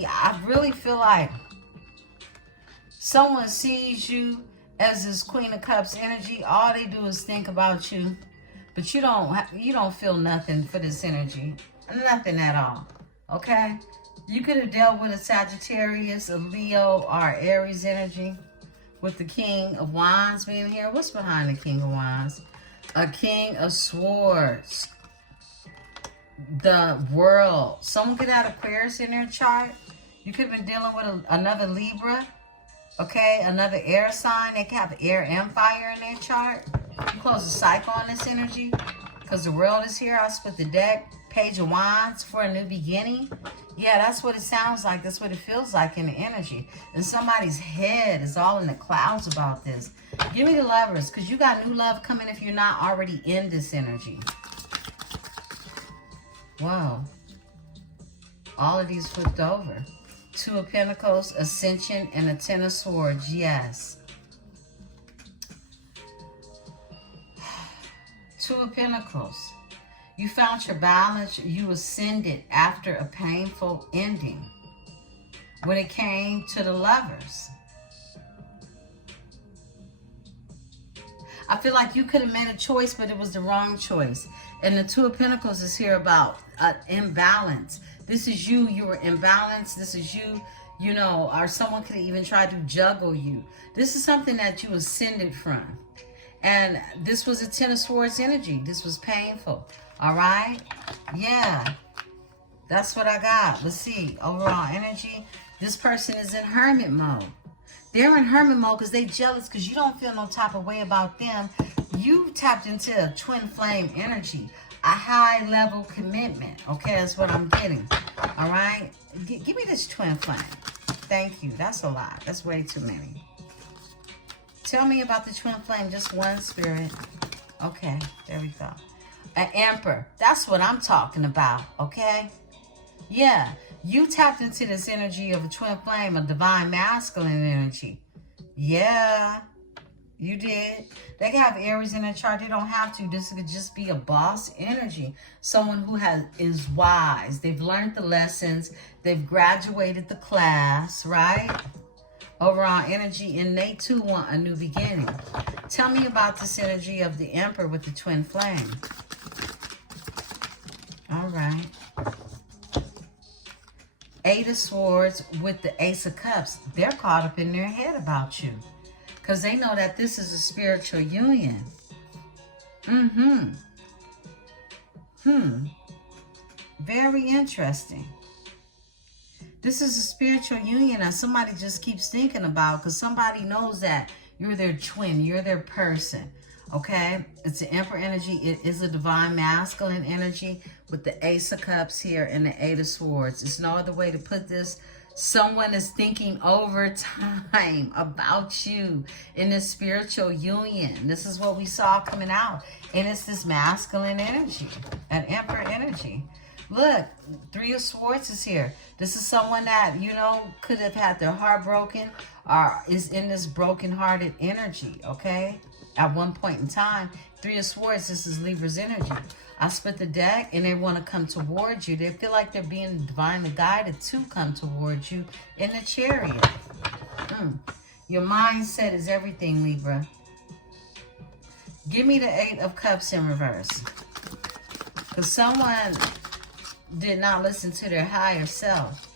I really feel like someone sees you as this Queen of Cups energy. All they do is think about you, but you don't feel nothing for this energy. Nothing at all. Okay? You could have dealt with a Sagittarius, a Leo, or Aries energy with the King of Wands being here. What's behind the King of Wands? A King of Swords. The World. Someone could have Aquarius in their chart. You could have been dealing with another Libra. Okay, another air sign. They could have air and fire in their chart. You close the cycle on this energy because the World is here. I split the deck. Page of Wands for a new beginning. Yeah, that's what it sounds like. That's what it feels like in the energy. And somebody's head is all in the clouds about this. Give me the Lovers, because you got new love coming if you're not already in this energy. Wow. All of these flipped over. Two of Pentacles, Ascension, and a Ten of Swords. Yes. Two of Pentacles. You found your balance. You ascended after a painful ending. When it came to the Lovers, I feel like you could have made a choice, but it was the wrong choice. And the Two of Pentacles is here about imbalance. This is you. You were imbalanced. This is you, you know, or someone could have even tried to juggle you. This is something that you ascended from. And this was a Ten of Swords energy. This was painful. All right? Yeah. That's what I got. Let's see. Overall energy. This person is in hermit mode. They're in hermit mode because they're jealous because you don't feel no type of way about them. You tapped into a twin flame energy. A high level commitment. Okay, that's what I'm getting. All right? Give me this twin flame. Thank you. That's a lot. That's way too many. Tell me about the twin flame. Just one, Spirit. Okay, there we go. An Emperor. That's what I'm talking about, okay? Yeah, you tapped into this energy of a twin flame, a divine masculine energy. Yeah, you did. They can have Aries in their chart. They don't have to. This could just be a boss energy. Someone who is wise. They've learned the lessons. They've graduated the class, right? Overall energy, and they too want a new beginning. Tell me about this energy of the Emperor with the twin flame. All right. Eight of Swords with the Ace of Cups. They're caught up in their head about you because they know that this is a spiritual union. Very interesting. This is a spiritual union that somebody just keeps thinking about because somebody knows that you're their twin, you're their person. Okay, it's the Emperor energy. It is a divine masculine energy with the Ace of Cups here and the Eight of Swords. There's no other way to put this. Someone is thinking over time about you in this spiritual union. This is what we saw coming out. And it's this masculine energy, an Emperor energy. Look, Three of Swords is here. This is someone that, you know, could have had their heart broken or is in this broken-hearted energy, okay? At one point in time, Three of Swords, this is Libra's energy. I split the deck and they want to come towards you. They feel like they're being divinely guided to come towards you in the Chariot. Your mindset is everything, Libra. Give me the Eight of Cups in reverse. Because someone did not listen to their higher self.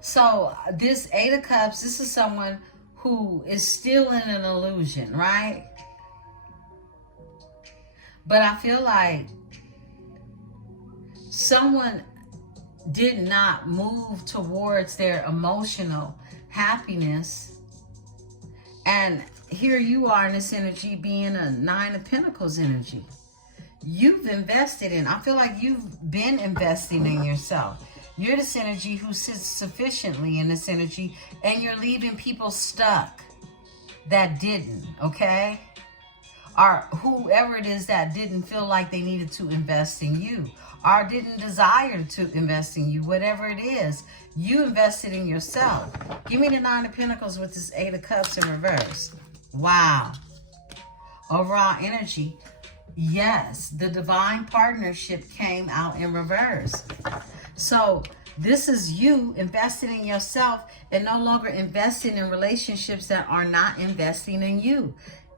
So this Eight of Cups, this is someone who is still in an illusion, right? But I feel like someone did not move towards their emotional happiness. And here you are in this energy being a Nine of Pentacles energy. You've invested in, I feel like you've been investing in yourself. You're this energy who sits sufficiently in this energy, and you're leaving people stuck that didn't, okay? Or whoever it is that didn't feel like they needed to invest in you, or didn't desire to invest in you, whatever it is, you invested in yourself. Give me the Nine of Pentacles with this Eight of Cups in reverse. Wow. Overall energy. Yes, the divine partnership came out in reverse. So this is you invested in yourself and no longer investing in relationships that are not investing in you.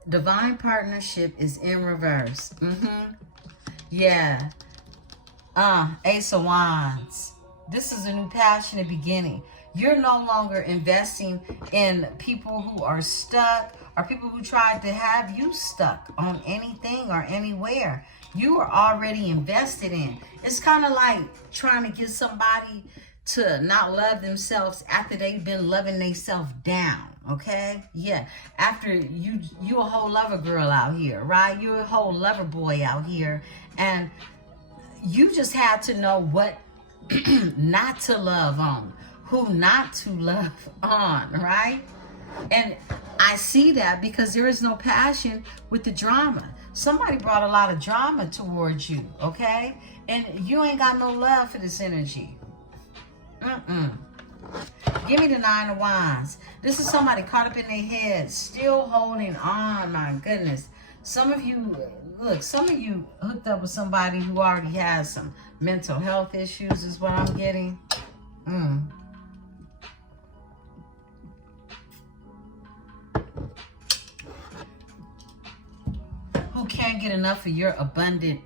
Divine partnership is in reverse. Yeah. Ace of Wands. This is a new passionate beginning. You're no longer investing in people who are stuck or people who tried to have you stuck on anything or anywhere. You are already invested in. It's kind of like trying to get somebody to not love themselves after they've been loving themselves down, okay? Yeah, after you a whole lover girl out here, right? You're a whole lover boy out here, and you just had to know what not to love on, who not to love on, right? And I see that because there is no passion with the drama. Somebody brought a lot of drama towards you, okay? And you ain't got no love for this energy. Give me the Nine of Wands. This is somebody caught up in their head, still holding on, my goodness. Some of you, look, some of you hooked up with somebody who already has some mental health issues is what I'm getting. Who can't get enough of your abundant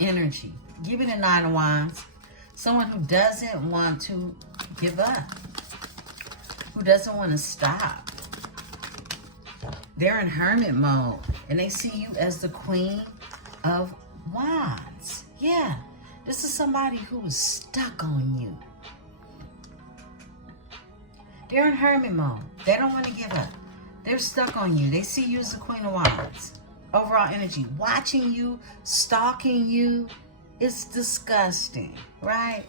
energy. Give me the Nine of Wands. Someone who doesn't want to give up. Who doesn't want to stop. They're in hermit mode. And they see you as the Queen of Wands. Yeah. This is somebody who is stuck on you. They're in hermit mode. They don't want to give up. They're stuck on you. They see you as the Queen of Wands. Overall energy. Watching you, stalking you. It's disgusting, right?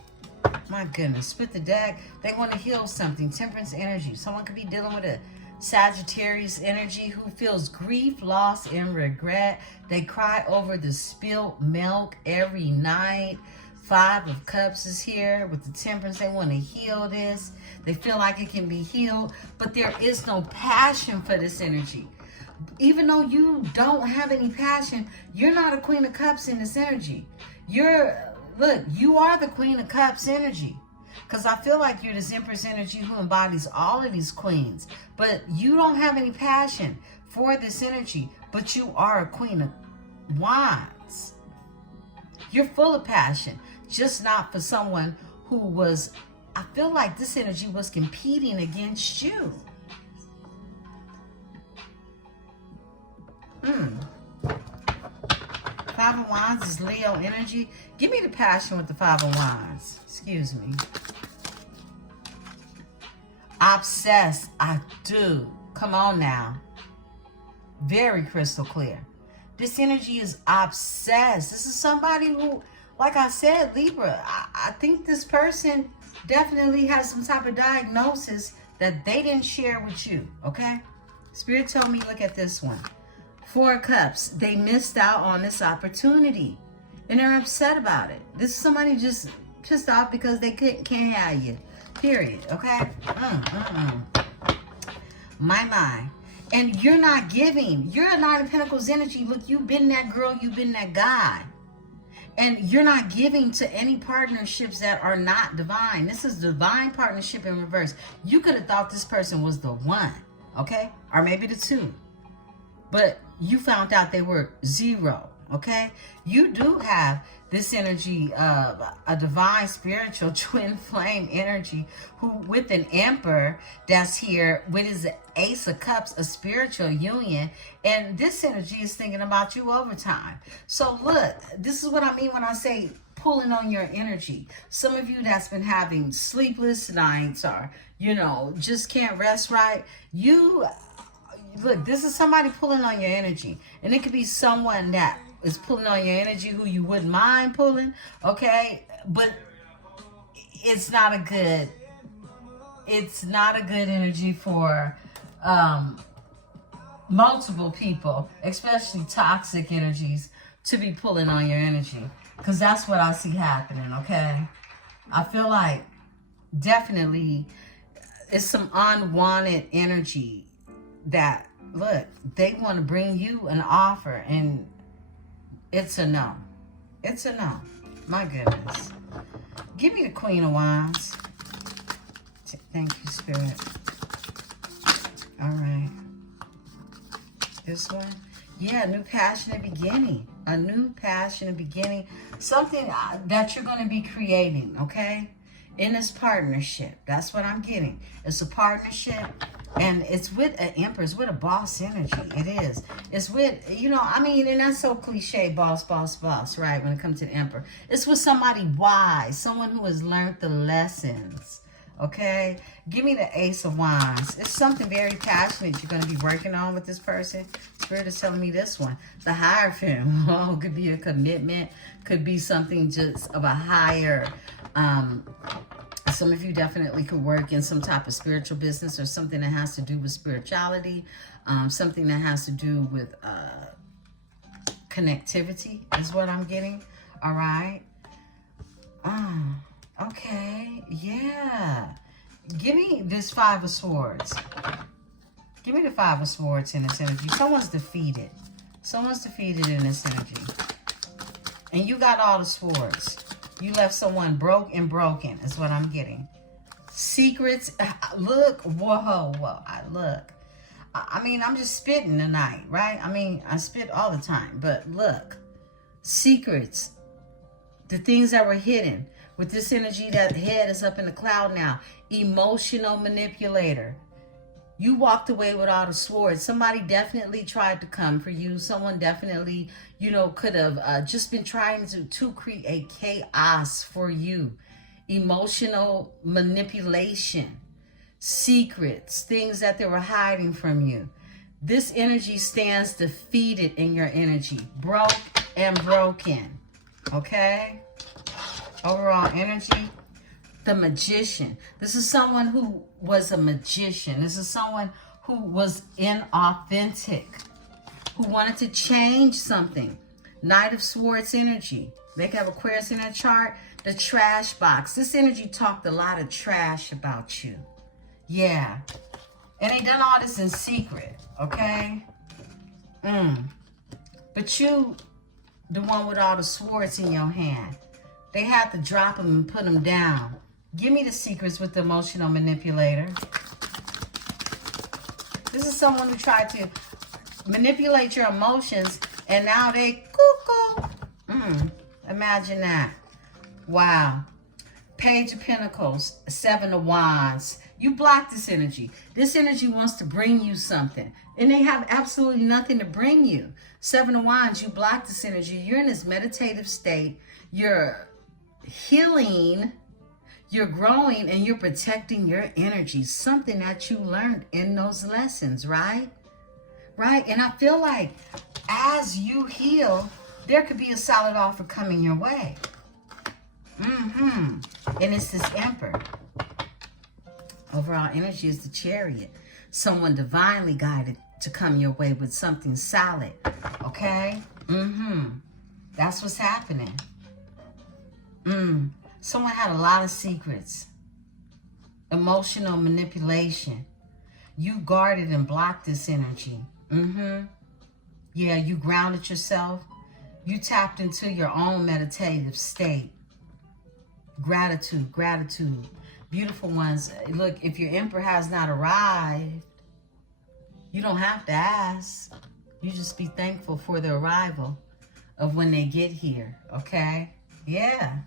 My goodness. Split the deck. They want to heal something. Temperance energy. Someone could be dealing with a Sagittarius energy who feels grief, loss, and regret. They cry over the spilt milk every night. Five of Cups is here with the Temperance. They want to heal this. They feel like it can be healed, but there is no passion for this energy. Even though you don't have any passion, you're not a Queen of Cups in this energy. Look, you are the Queen of Cups energy. Because I feel like you're this Empress energy who embodies all of these queens. But you don't have any passion for this energy. But you are a Queen of Wands. You're full of passion. Just not for someone who was, I feel like this energy was competing against you. Five of Wands is Leo energy. Give me the passion with the Five of Wands. Excuse me. Obsessed. I do. Come on now. Very crystal clear. This energy is obsessed. This is somebody who, like I said, Libra, I think this person definitely has some type of diagnosis that they didn't share with you, okay? Spirit told me, look at this one. Four of Cups. They missed out on this opportunity. And they're upset about it. This is somebody just pissed off because they can't have you. Period. Okay? My. And you're not giving. You're a Nine of Pentacles energy. Look, you've been that girl. You've been that guy. And you're not giving to any partnerships that are not divine. This is divine partnership in reverse. You could have thought this person was the one. Okay? Or maybe the two. but you found out they were 0. Okay, you do have this energy of a divine spiritual twin flame energy who with an emperor that's here with his Ace of Cups, a spiritual union, and this energy is thinking about you over time. So look, this is what I mean when I say pulling on your energy. Some of you that's been having sleepless nights or, you know, just can't rest right. Look, this is somebody pulling on your energy. And it could be someone that is pulling on your energy who you wouldn't mind pulling, okay? But it's not a good energy for multiple people, especially toxic energies, to be pulling on your energy. Because that's what I see happening, okay? I feel like definitely it's some unwanted energy that, look, they want to bring you an offer and it's a no. It's a no. My goodness. Give me the Queen of Wands. Thank you, Spirit. All right. This one. Yeah, new passionate beginning. A new passionate beginning. Something that you're going to be creating, okay? In this partnership. That's what I'm getting. It's a partnership. And it's with an Empress, with a boss energy. It is. It's with, you know, I mean, and that's so cliche, boss, right, when it comes to the Emperor. It's with somebody wise, someone who has learned the lessons, okay? Give me the Ace of Wands. It's something very passionate you're going to be working on with this person. Spirit is telling me this one. The Hierophant. Oh, could be a commitment. Could be something just of a higher... some of you definitely could work in some type of spiritual business or something that has to do with spirituality, something that has to do with connectivity is what I'm getting. All right. Okay. Yeah. Give me this Five of Swords. Give me the Five of Swords in this energy. Someone's defeated. Someone's defeated in this energy. And you got all the swords. You left someone broke and broken is what I'm getting. Secrets. Look. Whoa. Look. I mean, I'm just spitting tonight, right? I mean, I spit all the time. But look. Secrets. The things that were hidden. With this energy, that head is up in the cloud now. Emotional manipulator. You walked away with all the swords. Somebody definitely tried to come for you. Someone definitely, you know, could have just been trying to create chaos for you. Emotional manipulation. Secrets. Things that they were hiding from you. This energy stands defeated in your energy. Broke and broken. Okay? Overall energy. The Magician. This is someone who was a magician. This is someone who was inauthentic, who wanted to change something. Knight of Swords energy. They have Aquarius in their chart. The trash box. This energy talked a lot of trash about you. Yeah. And they done all this in secret, okay? But you, the one with all the swords in your hand, they had to drop them and put them down. Give me the secrets with the emotional manipulator. This is someone who tried to manipulate your emotions and now they cuckoo. Imagine that. Wow. Page of Pentacles, Seven of Wands. You block this energy. This energy wants to bring you something. And they have absolutely nothing to bring you. Seven of Wands, you block this energy. You're in this meditative state. You're healing. You're growing and you're protecting your energy. Something that you learned in those lessons, right? Right? And I feel like as you heal, there could be a solid offer coming your way. And it's this Emperor. Overall energy is the Chariot. Someone divinely guided to come your way with something solid. Okay? That's what's happening. Someone had a lot of secrets. Emotional manipulation. You guarded and blocked this energy. Yeah, you grounded yourself. You tapped into your own meditative state. Gratitude, gratitude. Beautiful ones. Look, if your Emperor has not arrived, you don't have to ask. You just be thankful for the arrival of when they get here, okay? Yeah.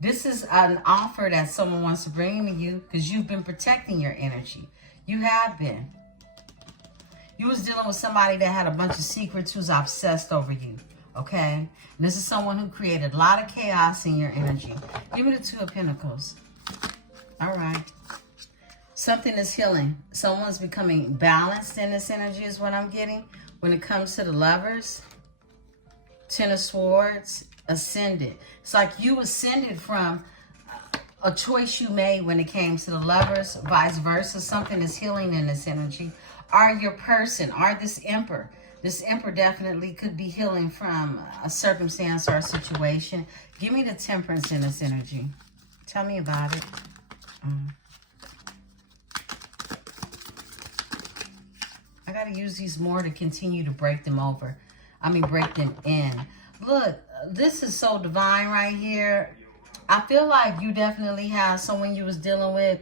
This is an offer that someone wants to bring to you because you've been protecting your energy. You have been. You was dealing with somebody that had a bunch of secrets who's obsessed over you, okay? And this is someone who created a lot of chaos in your energy. Give me the Two of Pentacles. All right. Something is healing. Someone's becoming balanced in this energy is what I'm getting. When it comes to the Lovers, Ten of Swords, ascended. It's like you ascended from a choice you made when it came to the Lovers, vice versa. Something is healing in this energy. Or your person, or this Emperor. This Emperor definitely could be healing from a circumstance or a situation. Give me the Temperance in this energy. Tell me about it. I got to use these more to continue to break them over. Break them in. Look, this is so divine right here. I feel like you definitely have someone you was dealing with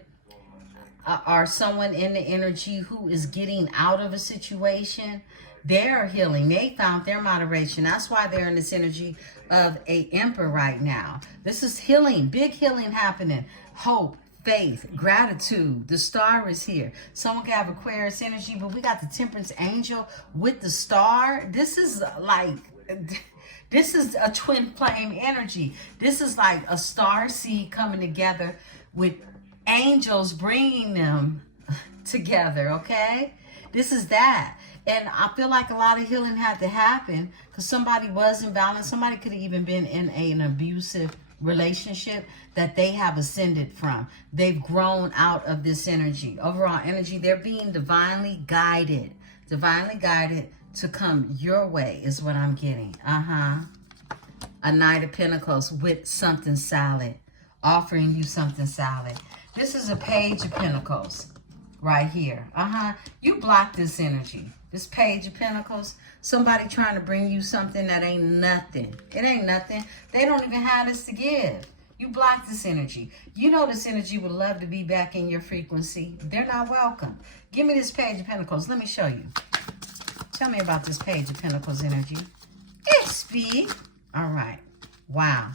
or someone in the energy who is getting out of a situation. They're healing. They found their moderation. That's why they're in this energy of a Emperor right now. This is healing. Big healing happening. Hope, faith, gratitude. The Star is here. Someone can have Aquarius energy, but we got the Temperance Angel with the Star. This is like... This is a twin flame energy. This is like a star seed coming together with angels bringing them together, okay? This is that. And I feel like a lot of healing had to happen because somebody was imbalanced. Somebody could have even been in an abusive relationship that they have ascended from. They've grown out of this energy. Overall energy, they're being divinely guided. Divinely guided to come your way is what I'm getting. A Knight of Pentacles with something solid. Offering you something solid. This is a Page of Pentacles right here. You block this energy. This Page of Pentacles. Somebody trying to bring you something that ain't nothing. It ain't nothing. They don't even have this to give. You block this energy. You know this energy would love to be back in your frequency. They're not welcome. Give me this Page of Pentacles. Let me show you. Tell me about this Page of Pentacles energy. It's speed. All right. Wow.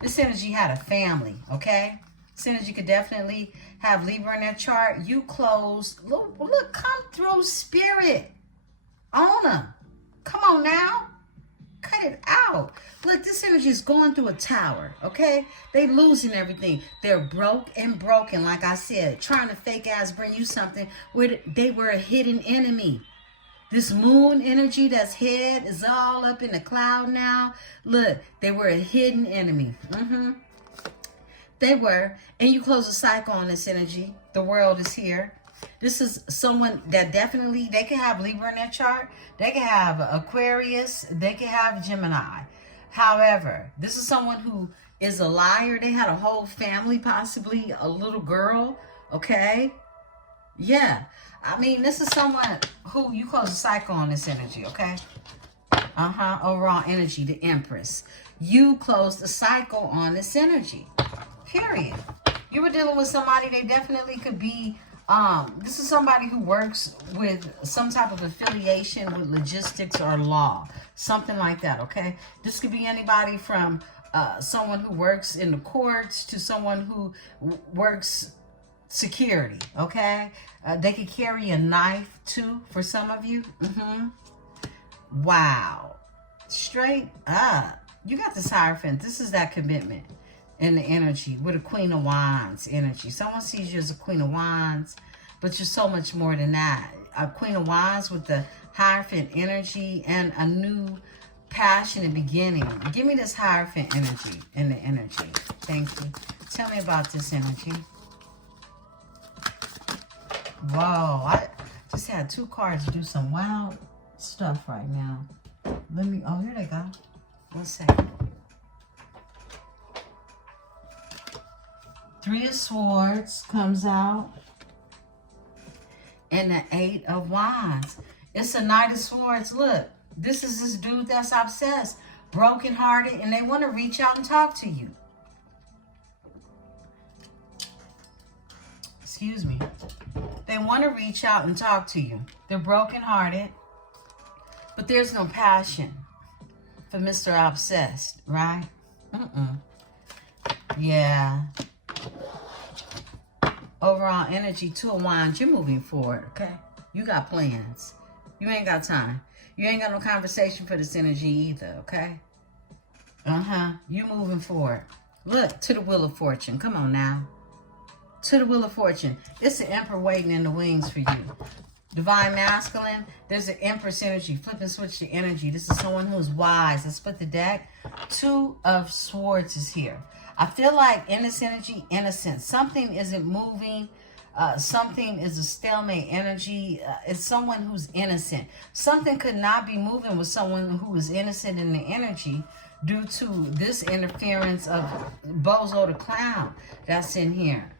This energy had a family, okay? This energy could definitely have Libra in their chart. You close. Look, come through, Spirit. Own them. Come on now. Cut it out. Look, this energy is going through a tower, okay? They losing everything. They're broke and broken, like I said. Trying to fake ass bring you something where they were a hidden enemy. This moon energy that's head is all up in the cloud now. Look, they were a hidden enemy. They were. And you close a cycle on this energy. The world is here. This is someone that definitely, they can have Libra in their chart. They can have Aquarius. They can have Gemini. However, this is someone who is a liar. They had a whole family, possibly a little girl. Okay? Yeah. This is someone who you close a cycle on this energy, okay? Overall energy, the Empress. You closed a cycle on this energy. Period. You were dealing with somebody, they definitely could be, this is somebody who works with some type of affiliation with logistics or law. Something like that, okay? This could be anybody from someone who works in the courts to someone who works security, okay? They could carry a knife too for some of you. Wow. Straight up. You got this Hierophant. This is that commitment in the energy with a Queen of Wands energy. Someone sees you as a Queen of Wands, but you're so much more than that. A Queen of Wands with the Hierophant energy and a new passionate beginning. Give me this Hierophant energy in the energy. Thank you. Tell me about this energy. Whoa, I just had two cards do some wild stuff right now. Let me, oh, here they go. 1 second. Three of Swords comes out. And the Eight of Wands. It's a Knight of Swords. Look, this is this dude that's obsessed, brokenhearted, and they want to reach out and talk to you. Excuse me. They want to reach out and talk to you. They're brokenhearted. But there's no passion for Mr. Obsessed, right? Yeah. Overall energy, 2 of Wands, you're moving forward, okay? You got plans. You ain't got time. You ain't got no conversation for this energy either, okay? You moving forward. Look, to the Wheel of Fortune. Come on now. To the Wheel of Fortune. It's the Emperor waiting in the wings for you. Divine Masculine, there's an Empress energy. Flip and switch the energy. This is someone who's wise. Let's split the deck. 2 of Swords is here. I feel like in this energy, innocence. Something isn't moving. Something is a stalemate energy. It's someone who's innocent. Something could not be moving with someone who is innocent in the energy due to this interference of Bozo the Clown that's in here.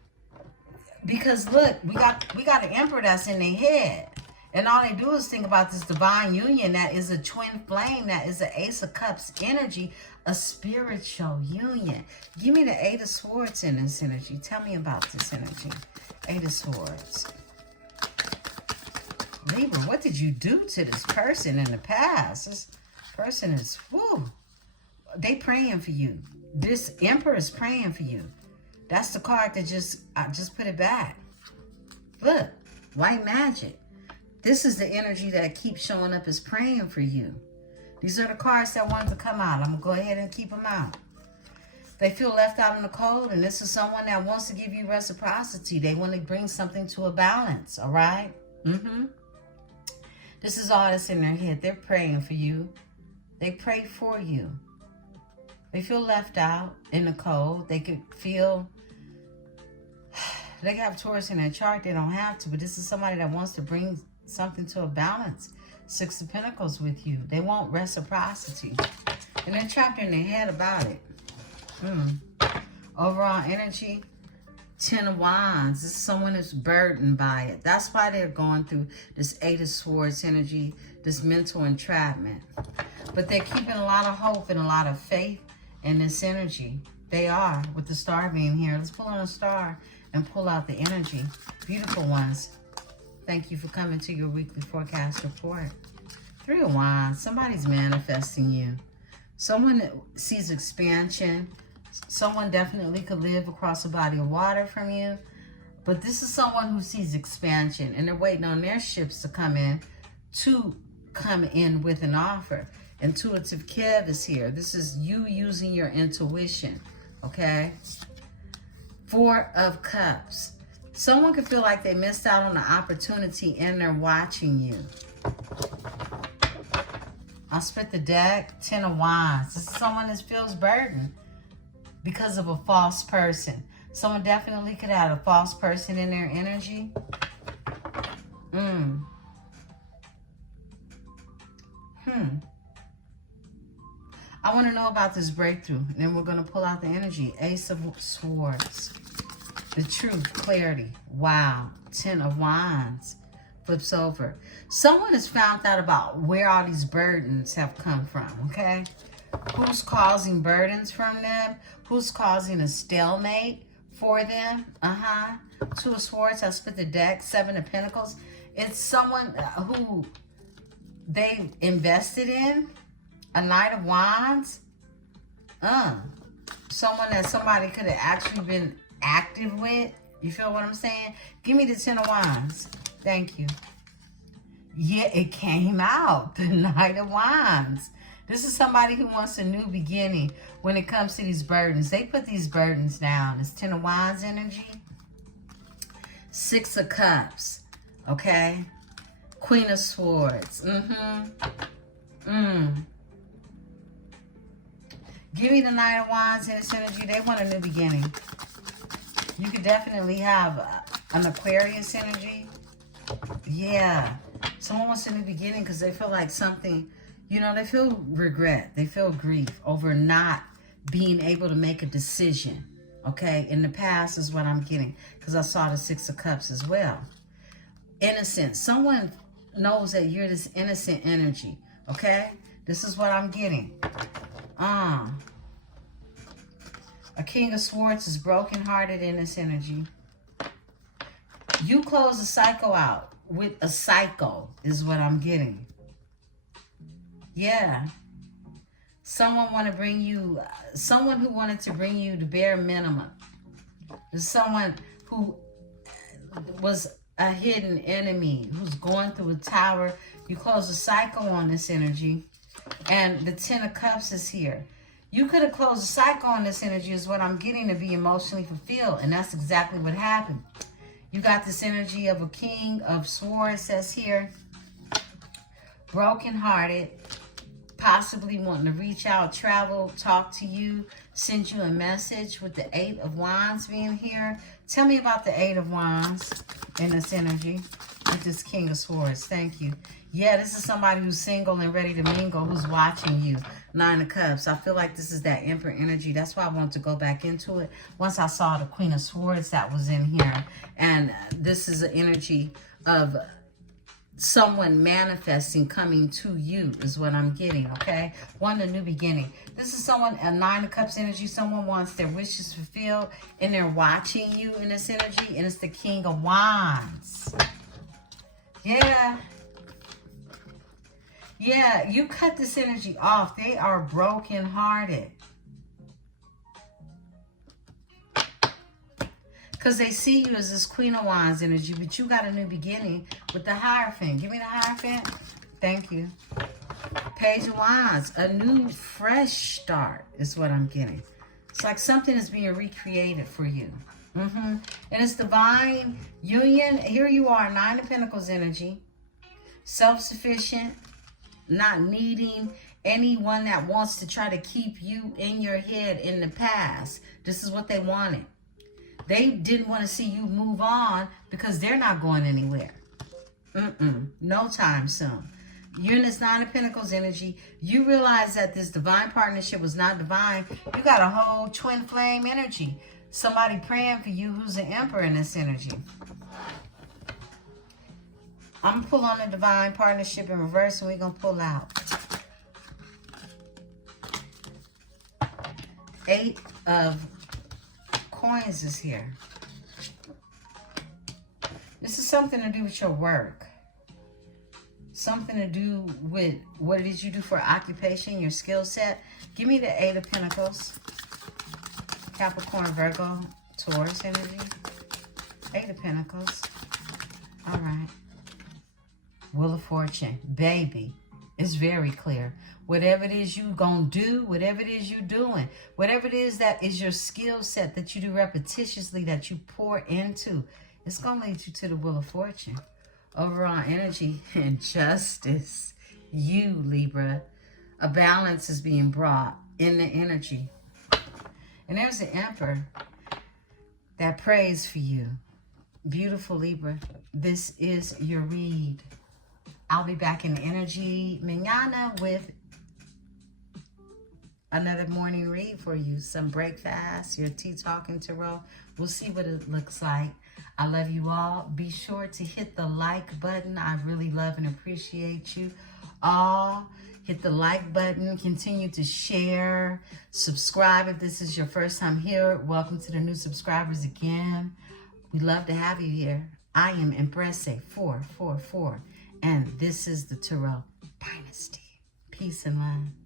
Because look, we got an Emperor that's in their head. And all they do is think about this divine union that is a twin flame, that is an Ace of Cups energy, a spiritual union. Give me the 8 of Swords in this energy. Tell me about this energy. 8 of Swords. Libra, what did you do to this person in the past? This person is, whoo, they praying for you. This Emperor is praying for you. That's the card that I just put it back. Look, white magic. This is the energy that keeps showing up as praying for you. These are the cards that wanted to come out. I'm going to go ahead and keep them out. They feel left out in the cold, and this is someone that wants to give you reciprocity. They want to bring something to a balance, all right? This is all that's in their head. They're praying for you. They pray for you. They feel left out in the cold. They could feel, they have Taurus in their chart. They don't have to, but this is somebody that wants to bring something to a balance. 6 of Pentacles with you. They want reciprocity. And they're trapped in their head about it. Overall energy, 10 of Wands. This is someone that's burdened by it. That's why they're going through this 8 of Swords energy, this mental entrapment. But they're keeping a lot of hope and a lot of faith in this energy. They are, with the star being here. Let's pull on a star and pull out the energy. Beautiful ones. Thank you for coming to your weekly forecast report. 3 of Wands. Somebody's manifesting you. Someone that sees expansion. Someone definitely could live across a body of water from you. But this is someone who sees expansion. And they're waiting on their ships to come in with an offer. Intuitive Kev is here. This is you using your intuition. Okay? 4 of Cups. Someone could feel like they missed out on an opportunity and they're watching you. I'll split the deck. 10 of Wands. This is someone that feels burdened because of a false person. Someone definitely could have a false person in their energy. I want to know about this breakthrough. And then we're going to pull out the energy. Ace of Swords. The truth, clarity. Wow. 10 of Wands. Flips over. Someone has found out about where all these burdens have come from, okay? Who's causing burdens from them? Who's causing a stalemate for them? 2 of Swords. I split the deck. 7 of Pentacles. It's someone who they invested in. A Knight of Wands. Someone that somebody could have actually been active with. You feel what I'm saying? Give me the 10 of Wands. Thank you. Yeah, it came out. The Knight of Wands. This is somebody who wants a new beginning when it comes to these burdens. They put these burdens down. It's 10 of Wands energy. 6 of Cups. Okay? Queen of Swords. Give me the Knight of Wands in this energy. They want a new beginning. You could definitely have an Aquarius energy. Yeah. Someone wants a new beginning because they feel like something, you know, they feel regret. They feel grief over not being able to make a decision. Okay? In the past is what I'm getting because I saw the 6 of Cups as well. Innocent. Someone knows that you're this innocent energy. Okay? This is what I'm getting. A King of Swords is brokenhearted in this energy. You close a cycle out with a cycle is what I'm getting. Yeah. Someone want to bring you, someone who wanted to bring you the bare minimum. Someone who was a hidden enemy, who's going through a tower. You close a cycle on this energy. And the Ten of Cups is here. You could have closed a cycle on this energy is what I'm getting, to be emotionally fulfilled. And that's exactly what happened. You got this energy of a King of Swords, says here. Brokenhearted. Possibly wanting to reach out, travel, talk to you, send you a message, with the Eight of Wands being here. Tell me about the Eight of Wands in this energy with this King of Swords. Thank you. Yeah, this is somebody who's single and ready to mingle, who's watching you. Nine of Cups. I feel like this is that Emperor energy. That's why I wanted to go back into it. Once I saw the Queen of Swords that was in here. And this is an energy of someone manifesting, coming to you is what I'm getting, okay? One, a new beginning. This is someone, a Nine of Cups energy. Someone wants their wishes fulfilled and they're watching you in this energy. And it's the King of Wands. Yeah. Yeah, you cut this energy off. They are brokenhearted. Because they see you as this Queen of Wands energy, but you got a new beginning with the Hierophant. Give me the Hierophant. Thank you. Page of Wands. A new, fresh start is what I'm getting. It's like something is being recreated for you. And it's divine union. Here you are, Nine of Pentacles energy. Self-sufficient. Not needing anyone that wants to try to keep you in your head in the past. This is what they wanted. They didn't want to see you move on because they're not going anywhere. No time soon. You're in this Nine of Pentacles energy. You realize that this divine partnership was not divine. You got a whole twin flame energy. Somebody praying for you who's an Emperor in this energy. I'm going to pull on the divine partnership in reverse and we're going to pull out. Eight of Coins is here. This is something to do with your work. Something to do with what it is you do for occupation, your skill set. Give me the Eight of Pentacles. Capricorn, Virgo, Taurus energy. Eight of Pentacles. All right. Wheel of Fortune. Baby, it's very clear. Whatever it is you gonna do, whatever it is you're doing, whatever it is that is your skill set that you do repetitiously, that you pour into, it's gonna lead you to the Wheel of Fortune. Overall energy and justice. You, Libra. A balance is being brought in the energy. And there's the Emperor that prays for you. Beautiful Libra. This is your read. I'll be back in energy mañana with another morning read for you. Some breakfast, your tea talking tarot. We'll see what it looks like. I love you all. Be sure to hit the like button. I really love and appreciate you all. Hit the like button. Continue to share. Subscribe if this is your first time here. Welcome to the new subscribers again. We love to have you here. I am Empresse 444. And this is the Tarot Dynasty. Peace and love.